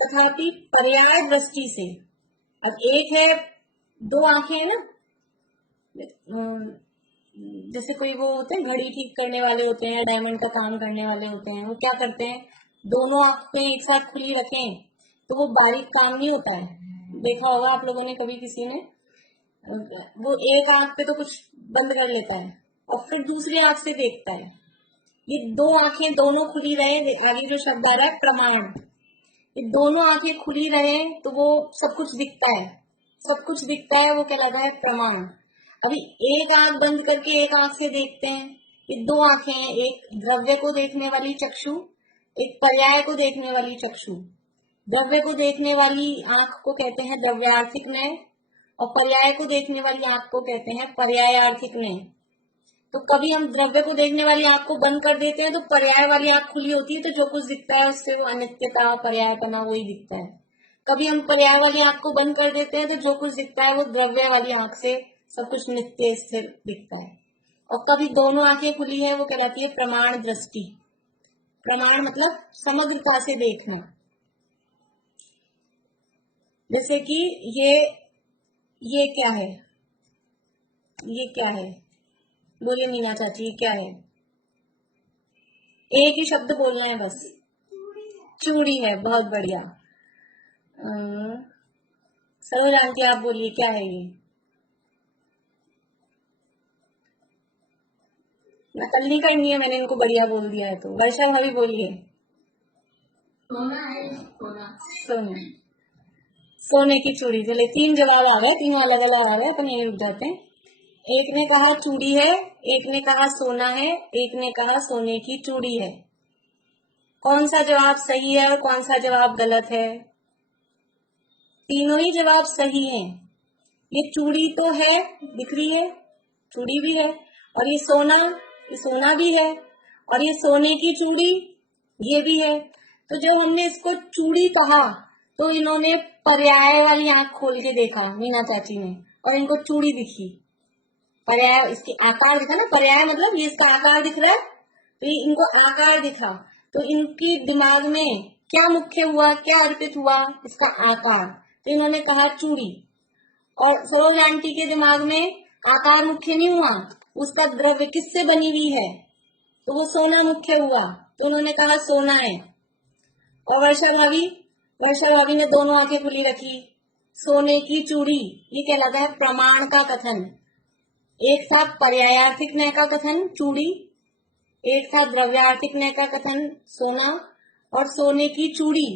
तथापि पर्याय दृष्टि से, अब एक है, दो आंखें है ना, जैसे कोई वो होते हैं घड़ी ठीक करने वाले होते हैं, डायमंड का काम करने वाले होते हैं, वो क्या करते हैं, दोनों आंखें एक साथ खुली रखें तो वो बारीक काम नहीं होता है। देखा होगा आप लोगों ने कभी, किसी ने, वो एक आंख पे तो कुछ बंद कर लेता है और फिर दूसरी आंख से देखता है। ये दो आंखें दोनों खुली रहे, आगे जो शब्द आ रहा है प्रमाण, ये दोनों आंखें खुली रहे तो वो सब कुछ दिखता है, सब कुछ दिखता है, वो कहलाता है प्रमाण। अभी एक आंख बंद करके एक आंख से देखते हैं, ये दो आंखें हैं, एक द्रव्य को देखने वाली चक्षु, एक पर्याय को देखने वाली चक्षु। द्रव्य को देखने वाली आंख को कहते हैं द्रव्यार्थिक नय और पर्याय को देखने वाली आंख को कहते हैं पर्यायार्थिक नय। तो कभी हम द्रव्य को देखने वाली आंख को बंद कर देते हैं तो पर्याय वाली आंख खुली होती है, तो जो कुछ दिखता है उससे वो अनित्यता, पर्यायपना, वही दिखता है। कभी हम पर्याय वाली आंख को बंद कर देते हैं तो जो कुछ दिखता है वो द्रव्य वाली आंख से सब कुछ नित्य स्थिर दिखता है। और कभी दोनों आंखें खुली है, वो कहलाती है प्रमाण दृष्टि। प्रमाण मतलब समग्रता से देखना। जैसे कि ये क्या है, ये क्या है, बोलिए मीना चाची, ये क्या है? एक ही शब्द बोलना है बस। चूड़ी है, बहुत बढ़िया। सरोज आंटी आप बोलिए, क्या है ये? नकल नहीं करनी है, मैंने इनको बढ़िया बोल दिया है तो। वर्षा भाभी बोलिए। सोना है, सोना। सोने, सोने की चूड़ी। चले, तीन जवाब आ गए, तीनों अलग अलग आ गए, अपन यही रुक जाते हैं। एक ने कहा चूड़ी है, एक ने कहा सोना है, एक ने कहा सोने की चूड़ी है। कौन सा जवाब सही है और कौन सा जवाब गलत है? तीनों ही जवाब सही हैं। ये चूड़ी तो है, दिख रही है, चूड़ी भी है, और ये सोना भी है, और ये सोने की चूड़ी ये भी है। तो जब हमने इसको चूड़ी कहा तो इन्होंने पर्याय वाली आंख खोल के देखा, मीना चाची ने, और इनको चूड़ी दिखी। पर्याय, इसके आकार दिखा ना, पर्याय मतलब ये इसका आकार दिख रहा है, तो ये इनको आकार दिखा, तो इनकी दिमाग में क्या मुख्य हुआ, क्या अर्पित हुआ? इसका आकार, तो इन्होंने कहा चूड़ी। और सरोज आंटी के दिमाग में आकार मुख्य नहीं हुआ, उसका द्रव्य किससे बनी हुई है, तो वो सोना मुख्य हुआ, तो उन्होंने कहा सोना है। और वर्षा भाभी ने दोनों आंखें खुली रखी, सोने की चूड़ी, ये कहलाता है प्रमाण का कथन। एक था पर्यायार्थिक नय का कथन चूड़ी, एक था द्रव्यार्थिक नय का कथन सोना, और सोने की चूड़ी,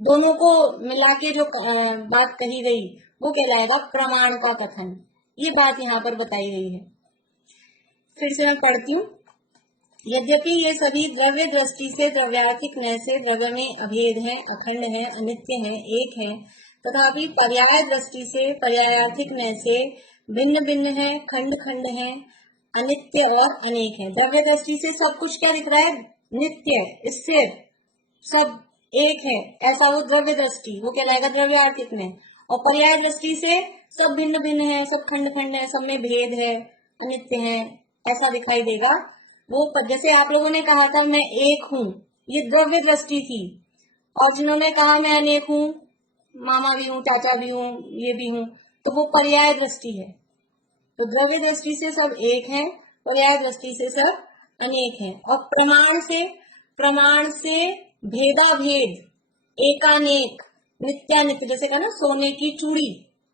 दोनों को मिला के जो बात कही गई वो कहलाएगा प्रमाण का कथन। ये बात यहाँ पर बताई गई है। फिर से मैं पढ़ती हूँ। यद्यपि ये सभी द्रव्य दृष्टि से द्रव्यार्थिक नय से द्रव्य में अभेद है, अखंड है, अनित्य है, एक है, तथापि पर्याय दृष्टि से पर्यायार्थिक नय से भिन्न भिन्न है, खंड खंड है, अनित्य और अनेक है। द्रव्य दृष्टि से सब कुछ क्या दिख रहा है? नित्य, स्थिर, सब एक है, ऐसा वो द्रव्य दृष्टि, वो कहलाएगा द्रव्यार्थिक नय। और पर्याय दृष्टि से सब भिन्न भिन्न है, सब खंड खंड है, सब में भेद है, अनित्य है, ऐसा दिखाई देगा। वो जैसे आप लोगों ने कहा था मैं एक हूँ, ये द्रव्य दृष्टि थी, और जिन्होंने कहा मैं अनेक हूँ, मामा भी हूँ, चाचा भी हूँ, ये भी हूँ, तो वो पर्याय दृष्टि है। तो द्रव्य दृष्टि से सब एक है, पर्याय दृष्टि से सब अनेक है। और प्रमाण से भेदा भेद, एकानेक, नित्यानित्य, जैसे कहा ना सोने की चूड़ी,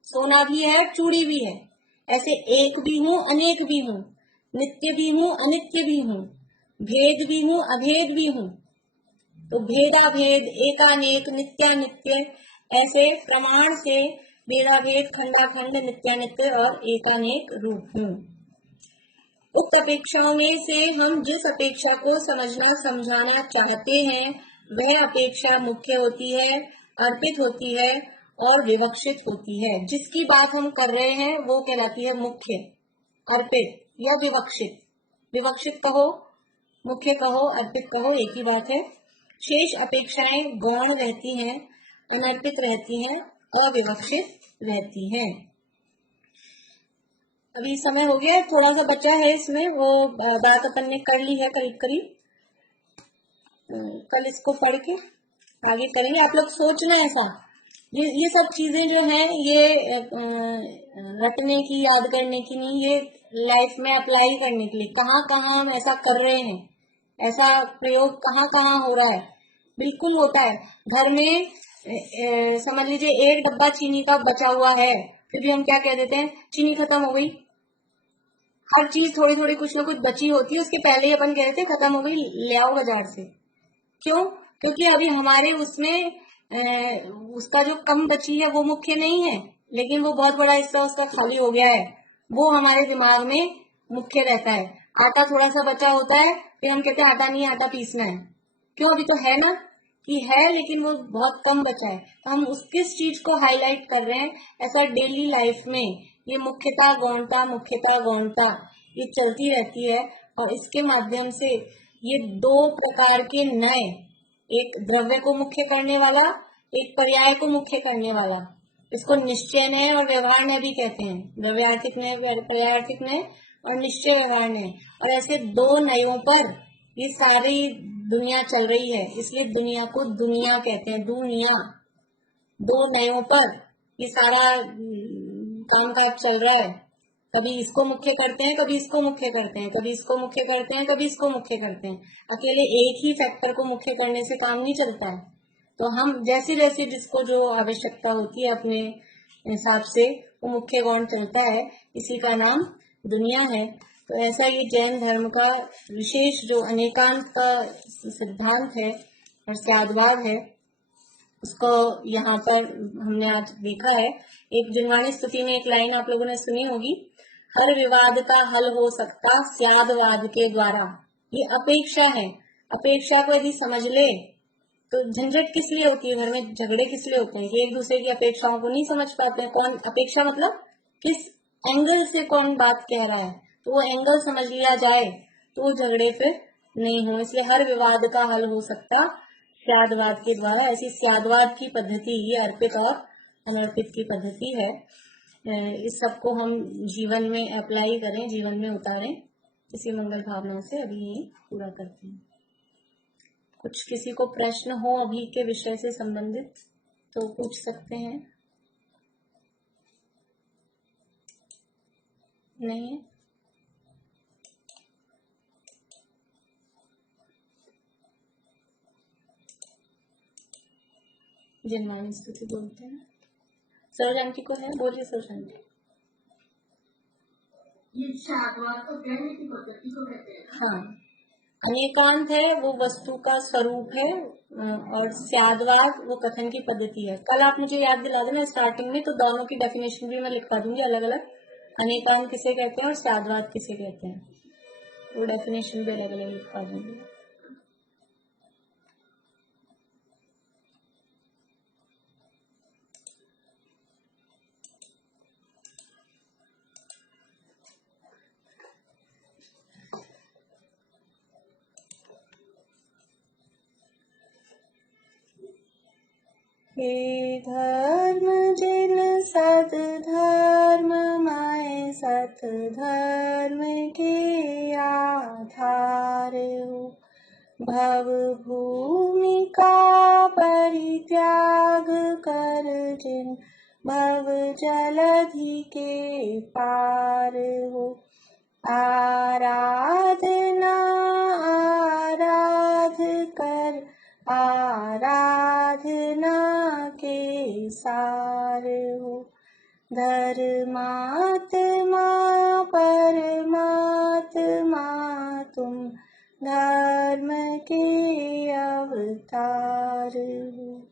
सोना भी है, चूड़ी भी है। ऐसे एक भी हूँ, अनेक भी हूँ, नित्य भी हूँ, अनित्य भी हूँ, भेद भी हूँ, अभेद भी हूँ। तो भेदा भेद, एकानेक, नित्यानित्य, ऐसे प्रमाण से भेदाभेद, खंडाखंड, नित्यानित्य और एकानेक रूप हूँ। उक्त अपेक्षाओं में से हम जिस अपेक्षा को समझना समझाना चाहते हैं वह अपेक्षा मुख्य होती है, अर्पित होती है और विवक्षित होती है। जिसकी बात हम कर रहे हैं वो कहलाती है मुख्य, अर्पित या विवक्षित। विवक्षित कहो, मुख्य कहो, अर्पित कहो, एक ही बात है। शेष अपेक्षाएं गौण रहती हैं, अनर्पित रहती हैं, अविवक्षित रहती हैं। अभी समय हो गया, थोड़ा सा बचा है इसमें, वो बात अपन ने कर ली है करीब करीब। कल इसको पढ़ के आगे करेंगे। आप लोग सोचना ऐसा, ये सब चीजें जो हैं ये रटने की, याद करने की नहीं, ये लाइफ में अप्लाई करने के लिए। कहाँ कहाँ हम ऐसा कर रहे हैं, ऐसा प्रयोग कहाँ कहाँ हो रहा है। बिल्कुल होता है घर में। समझ लीजिए एक डब्बा चीनी का बचा हुआ है, फिर भी हम क्या कह देते हैं, चीनी खत्म हो गई। हर चीज थोड़ी थोड़ी कुछ ना कुछ बची होती है, उसके पहले ही अपन कह देते खत्म हो गई, ले आओ बाजार से। क्यों? क्योंकि अभी हमारे उसमें उसका जो कम बची है वो मुख्य नहीं है, लेकिन वो बहुत बड़ा हिस्सा उसका खाली हो गया है, वो हमारे दिमाग में मुख्य रहता है। आटा थोड़ा सा बचा होता है, फिर हम कहते हैं आटा नहीं, आटा पीसना है। क्यों? अभी तो है ना कि है, लेकिन वो बहुत कम बचा है, तो हम उस किस चीज को हाईलाइट कर रहे हैं। ऐसा डेली लाइफ में ये मुख्यता गौणता, मुख्यता गौणता ये चलती रहती है। और इसके माध्यम से ये दो प्रकार के नए, एक द्रव्य को मुख्य करने वाला, एक पर्याय को मुख्य करने वाला, इसको निश्चय नय और व्यवहार नय भी कहते हैं। द्रव्यार्थिक नय, पर्यायार्थिक नय और निश्चय व्यवहार नय। और ऐसे दो नयों पर ये सारी दुनिया चल रही है, इसलिए दुनिया को दुनिया कहते हैं। दुनिया, दो नयों पर ये सारा काम काज चल रहा है। कभी इसको मुख्य करते हैं, कभी इसको मुख्य करते हैं, कभी इसको मुख्य करते हैं, कभी इसको मुख्य करते हैं। अकेले एक ही फैक्टर को मुख्य करने से काम नहीं चलता है। तो हम जैसे जैसे जिसको जो आवश्यकता होती है अपने हिसाब से वो मुख्य गौण चलता है, इसी का नाम दुनिया है। तो ऐसा ये जैन धर्म का विशेष जो अनेकांत का सिद्धांत है और स्यादवाद है, उसको यहाँ पर हमने आज देखा है। एक जिनवाणी स्तुति में एक लाइन आप लोगों ने सुनी होगी, हर विवाद का हल हो सकता स्यादवाद के द्वारा। ये अपेक्षा है। अपेक्षा को यदि समझ ले तो झंझट किस लिए होती है, घर में झगड़े किस लिए होते हैं कि एक दूसरे की अपेक्षाओं को नहीं समझ पाते हैं। कौन अपेक्षा मतलब किस एंगल से कौन बात कह रहा है, तो वो एंगल समझ लिया जाए तो वो झगड़े फिर नहीं हो। इसलिए हर विवाद का हल हो सकता स्यादवाद के द्वारा। ऐसी स्यादवाद की पद्धति ये अर्पित और अनर्पित की पद्धति है। इस सब को हम जीवन में अप्लाई करें, जीवन में उतारें, इसी मंगल भावना से अभी ये पूरा करते हैं। कुछ किसी को प्रश्न हो अभी के विषय से संबंधित तो पूछ सकते हैं। नहीं? जिनवाणी स्तुति बोलते हैं। सरजानकी को है, बोलिए सरजानकी। ये शादवाद को कहने की पद्धति को कहते हैं। हाँ, अनेकांत है वो वस्तु का स्वरूप है और स्यादवाद वो कथन की पद्धति है। कल आप मुझे याद दिला देना स्टार्टिंग में, तो दोनों की डेफिनेशन भी मैं लिखवा दूंगी अलग अलग। अनेकांत किसे कहते हैं और स्यादवाद किसे कहते हैं, वो डेफिनेशन भी अलग अलग लिखवा दूंगी। हे धर्म जिन सत धर्म माय सत धर्म के आधार हो, भव भूमि का परित्याग कर जिन भव जलधि के पार हो, आराधना आराध कर आराधना के सार हो, तुम धर्म के अवतार हो।